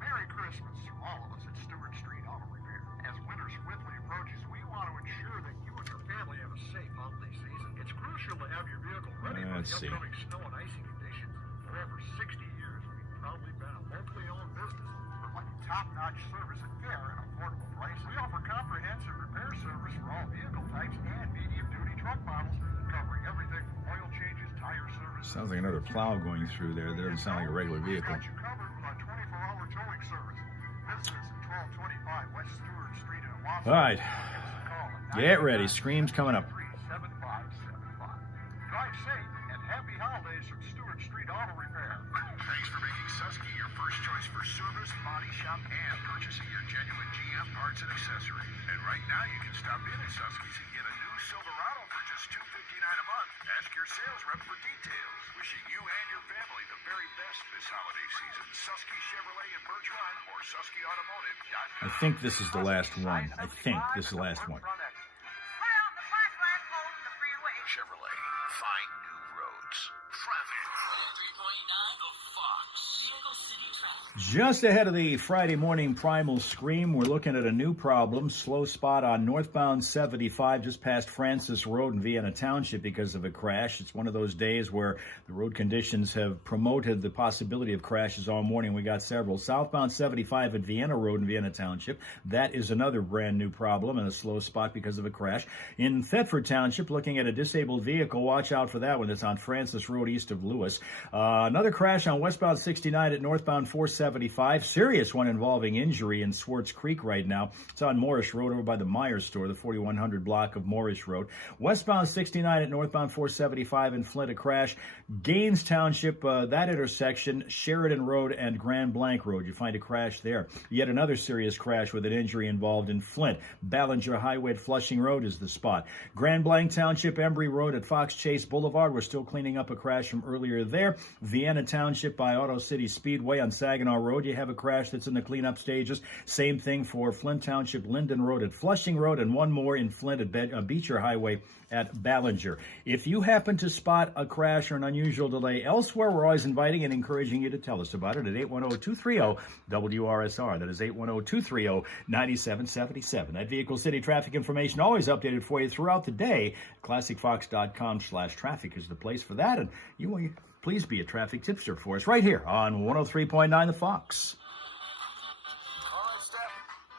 Merry Christmas to all of us at Stewart Street Auto Repair. As winter swiftly approaches, we want to ensure that you and your family have a safe holiday season. It's crucial to have your vehicle ready for Let's the see. upcoming snow and icy conditions. For over 60 years, we've proudly been a locally owned business, providing top-notch service and care at affordable prices. We offer comprehensive repair service for all vehicle types and medium-duty truck models, covering everything from oil changes, tire service. Sounds like another plow going through there. That doesn't sound like a regular vehicle. Got you covered with our 24-hour towing service. Visit us at 1225 West Stewart Street in Owasso. All right. Get ready. Scream's coming up. 7575. Drive safe and happy holidays from Stewart Street Auto Repair. Thanks for making Susky your first choice for service, body shop, and purchasing your genuine GM parts and accessories. And right now you can stop in at Susky's and get a new Silverado for just $259 a month. Ask your sales rep for details. Wishing you and your family the very best this holiday season. Susky Chevrolet in Birch Run or SuskyAutomotive.com. I think this is the last one. I think this is the last one. Chevrolet, find new roads. Traffic. 3.9, the Fox. Vehicle City Traffic. Just ahead of the Friday morning primal scream, we're looking at a new problem. Slow spot on northbound 75 just past Francis Road in Vienna Township because of a crash. It's one of those days where the road conditions have promoted the possibility of crashes all morning. We got several. Southbound 75 at Vienna Road in Vienna Township. That is another brand new problem and a slow spot because of a crash. In Thetford Township, looking at a disabled vehicle. Watch out for that one. That's on Francis Road Road east of Lewis. Another crash on westbound 69 at northbound 475. Serious one involving injury in Swartz Creek right now. It's on Morris Road over by the Myers store, the 4100 block of Morris Road. Westbound 69 at northbound 475 in Flint, a crash. Gaines Township, that intersection, Sheridan Road and Grand Blanc Road. You find a crash there. Yet another serious crash with an injury involved in Flint. Ballinger Highway at Flushing Road is the spot. Grand Blanc Township, Embry Road at Fox Chase Boulevard. We're still cleaning up a crash from earlier there. Vienna Township by Auto City Speedway on Saginaw Road. You have a crash that's in the cleanup stages. Same thing for Flint Township, Linden Road at Flushing Road, and one more in Flint at Beecher Highway at Ballinger. If you happen to spot a crash or an unusual delay elsewhere, we're always inviting and encouraging you to tell us about it at 810-230-WRSR. That is 810-230-9777. That Vehicle City traffic information always updated for you throughout the day. ClassicFox.com/traffic is the place for that. And you will please be a traffic tipster for us right here on 103.9 The Fox. All right, Steph,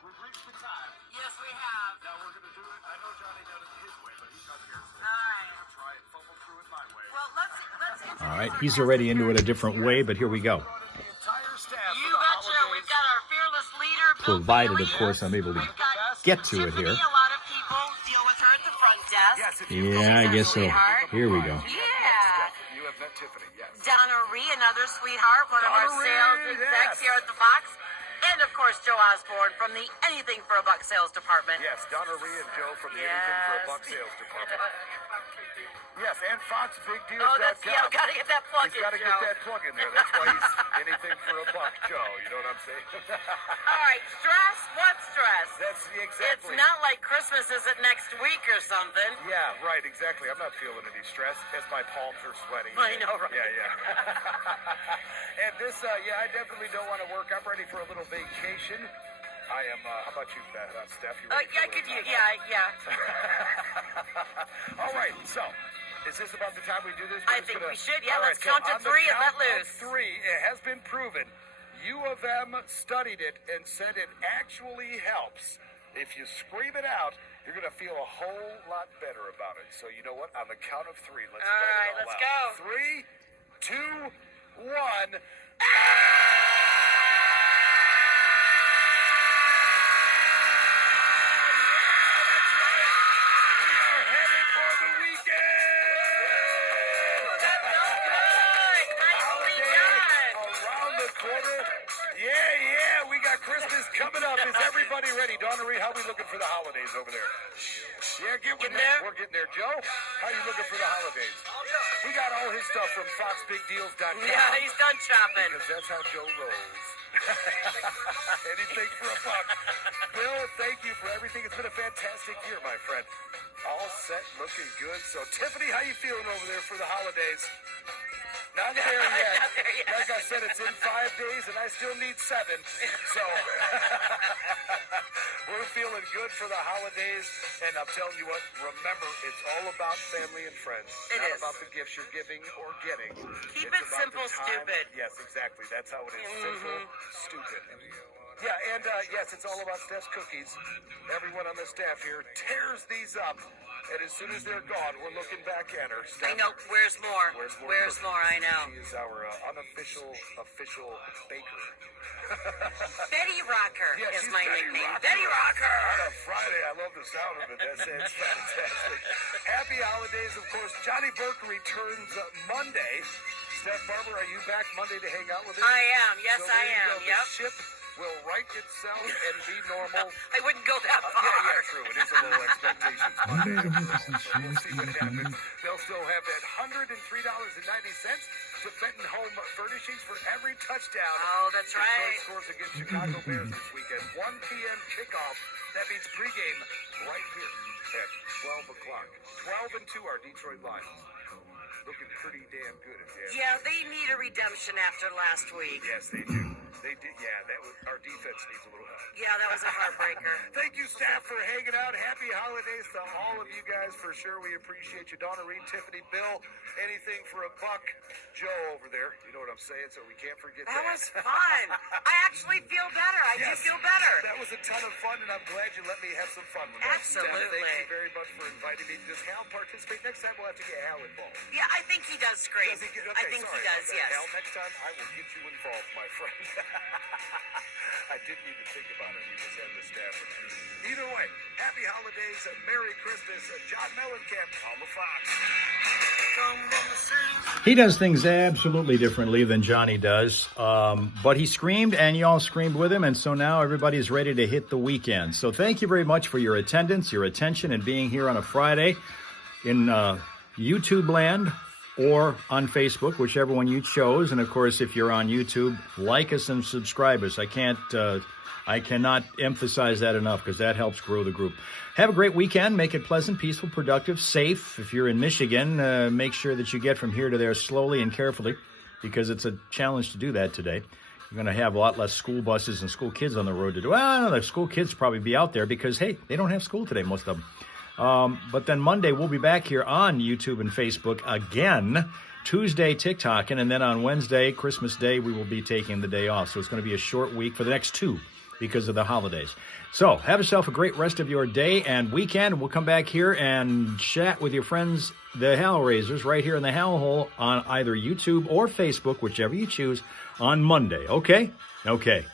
we've reached the time. Yes, we have. Now we're going to do it. I know Johnny done it his way, but he's not here. So All right. I'm going to try and fumble through it my way. Well, let's introduce All right, he's already into it a different way, but here we go. The entire staff You for the betcha. holidays. We've got our fearless leader, Bill Provided, of Bailey. course, I'm able to We've got get to it Tiffany. here. A lot of people deal with her at the front desk. Yes, if you Yeah, I guess so. Sweetheart. Here we go. Yeah. You have met Tiffany, yes. Donna Ree, another sweetheart, one of our Donna sales Ree, execs yes. here at the Fox. And, of course, Joe Osborne from the Anything for a Buck sales department. Yes, Donna Ree and Joe from the Anything for a Buck sales department. Yes, and FoxBigDeals.com. Oh, that's, yeah, we got to get that plug He's in, got to Joe. get that plug in there. That's why he's Anything for a Buck, Joe. You know what I'm saying? All right, stress? What stress? That's It's exactly. not like Christmas isn't next week or something. Yeah, right, exactly. I'm not feeling any stress as my palms are sweaty. I know, right? Yeah, yeah. And this, I definitely don't want to work. I'm ready for a little vacation. I am, how about you, Steph? You ready Yeah, I for could, a little yeah. All right, so is this about the time we do this? I We're just think gonna- we should. Yeah, All let's right, count so to on the three and let count of loose. Three, it has been proven. U of M studied it and said it actually helps. If you scream it out, you're going to feel a whole lot better about it. So you know what? On the count of three, let's All let it right, all let's out. go. 3, 2, 1. Christmas coming up. Is everybody ready? Donna Ree, how are we looking for the holidays over there? Yeah, get with Getting me. there? We're getting there. Joe, how are you looking for the holidays? He got all his stuff from FoxBigDeals.com. Yeah, he's done shopping. Because that's how Joe rolls. Anything for a buck. Bill, thank you for everything. It's been a fantastic year, my friend. All set, looking good. So, Tiffany, how you feeling over there for the holidays? Not there yet. Not there yet. Like I said, it's in 5 days, and I still need 7. So, we're feeling good for the holidays. And I'm telling you what, remember, it's all about family and friends. It Not is. about the gifts you're giving or getting. Keep It's it about simple, the time. stupid. Yes, exactly. That's how it is. Simple, stupid. Yeah, and yes, it's all about Steph's cookies. Everyone on the staff here tears these up. And as soon as they're gone, we're looking back at her. I know. Where's more? Where's more? Where's cookies? more? I know. She is our official baker. Betty Rocker Yeah, is she's my Betty nickname. Rocker. Betty Rocker. On a Friday, I love the sound of it. That's fantastic. Happy holidays, of course. Johnny Burke returns Monday. Steph Barber, are you back Monday to hang out with us? I am. Yes, So there I you am. go. Yep. The ship will right itself and be normal. I wouldn't go that far. Yeah, true. It is a low expectation. Monday. We'll see what happens. They'll still have that $103.90 to Fenton Home Furnishings for every touchdown. Oh, that's Detroit right. scores against Chicago Bears this weekend. 1 p.m. kickoff. That means pregame right here at 12 o'clock. 12 and 2 are Detroit Lions. Looking pretty damn good, if you ask me. Yeah, they need a redemption after last week. Yes, they do. They did, yeah. Our defense needs a little help. Yeah, that was a heartbreaker. Thank you, staff, for hanging out. Happy holidays to all of you guys, for sure. We appreciate you. Donna, Reed, Tiffany, Bill, anything for a buck. Joe over there, you know what I'm saying, so we can't forget that. That was fun. I actually feel better. I do feel better. That was a ton of fun, and I'm glad you let me have some fun with that. Absolutely. Thank you very much for inviting me. Does Hal participate? Next time we'll have to get Hal involved. Yeah, I think he does scream. Does he get, I think he does, yes. Hal, next time I will get you involved, my friend. I didn't even think about it. We just had the staff. Either way, happy holidays, Merry Christmas, John Mellencamp on the Fox. He does things absolutely differently than Johnny does, but he screamed and y'all screamed with him, and so now everybody's ready to hit the weekend. So thank you very much for your attendance, your attention, and being here on a Friday in YouTube land or on Facebook, whichever one you chose. And of course, if you're on YouTube, like us and subscribe us. I cannot emphasize that enough, because that helps grow the group. Have a great weekend. Make it pleasant, peaceful, productive, safe. If you're in Michigan, make sure that you get from here to there slowly and carefully, because it's a challenge to do that today. You're going to have a lot less school buses and school kids on the road to do. Well, no, the school kids probably be out there because, hey, they don't have school today, most of them. But then Monday, we'll be back here on YouTube and Facebook again. Tuesday, TikToking, and then on Wednesday, Christmas Day, we will be taking the day off. So it's going to be a short week for the next 2 because of the holidays. So have yourself a great rest of your day and weekend. We'll come back here and chat with your friends, the Hal Raisers, right here in the Hal Hole on either YouTube or Facebook, whichever you choose, on Monday. Okay? Okay.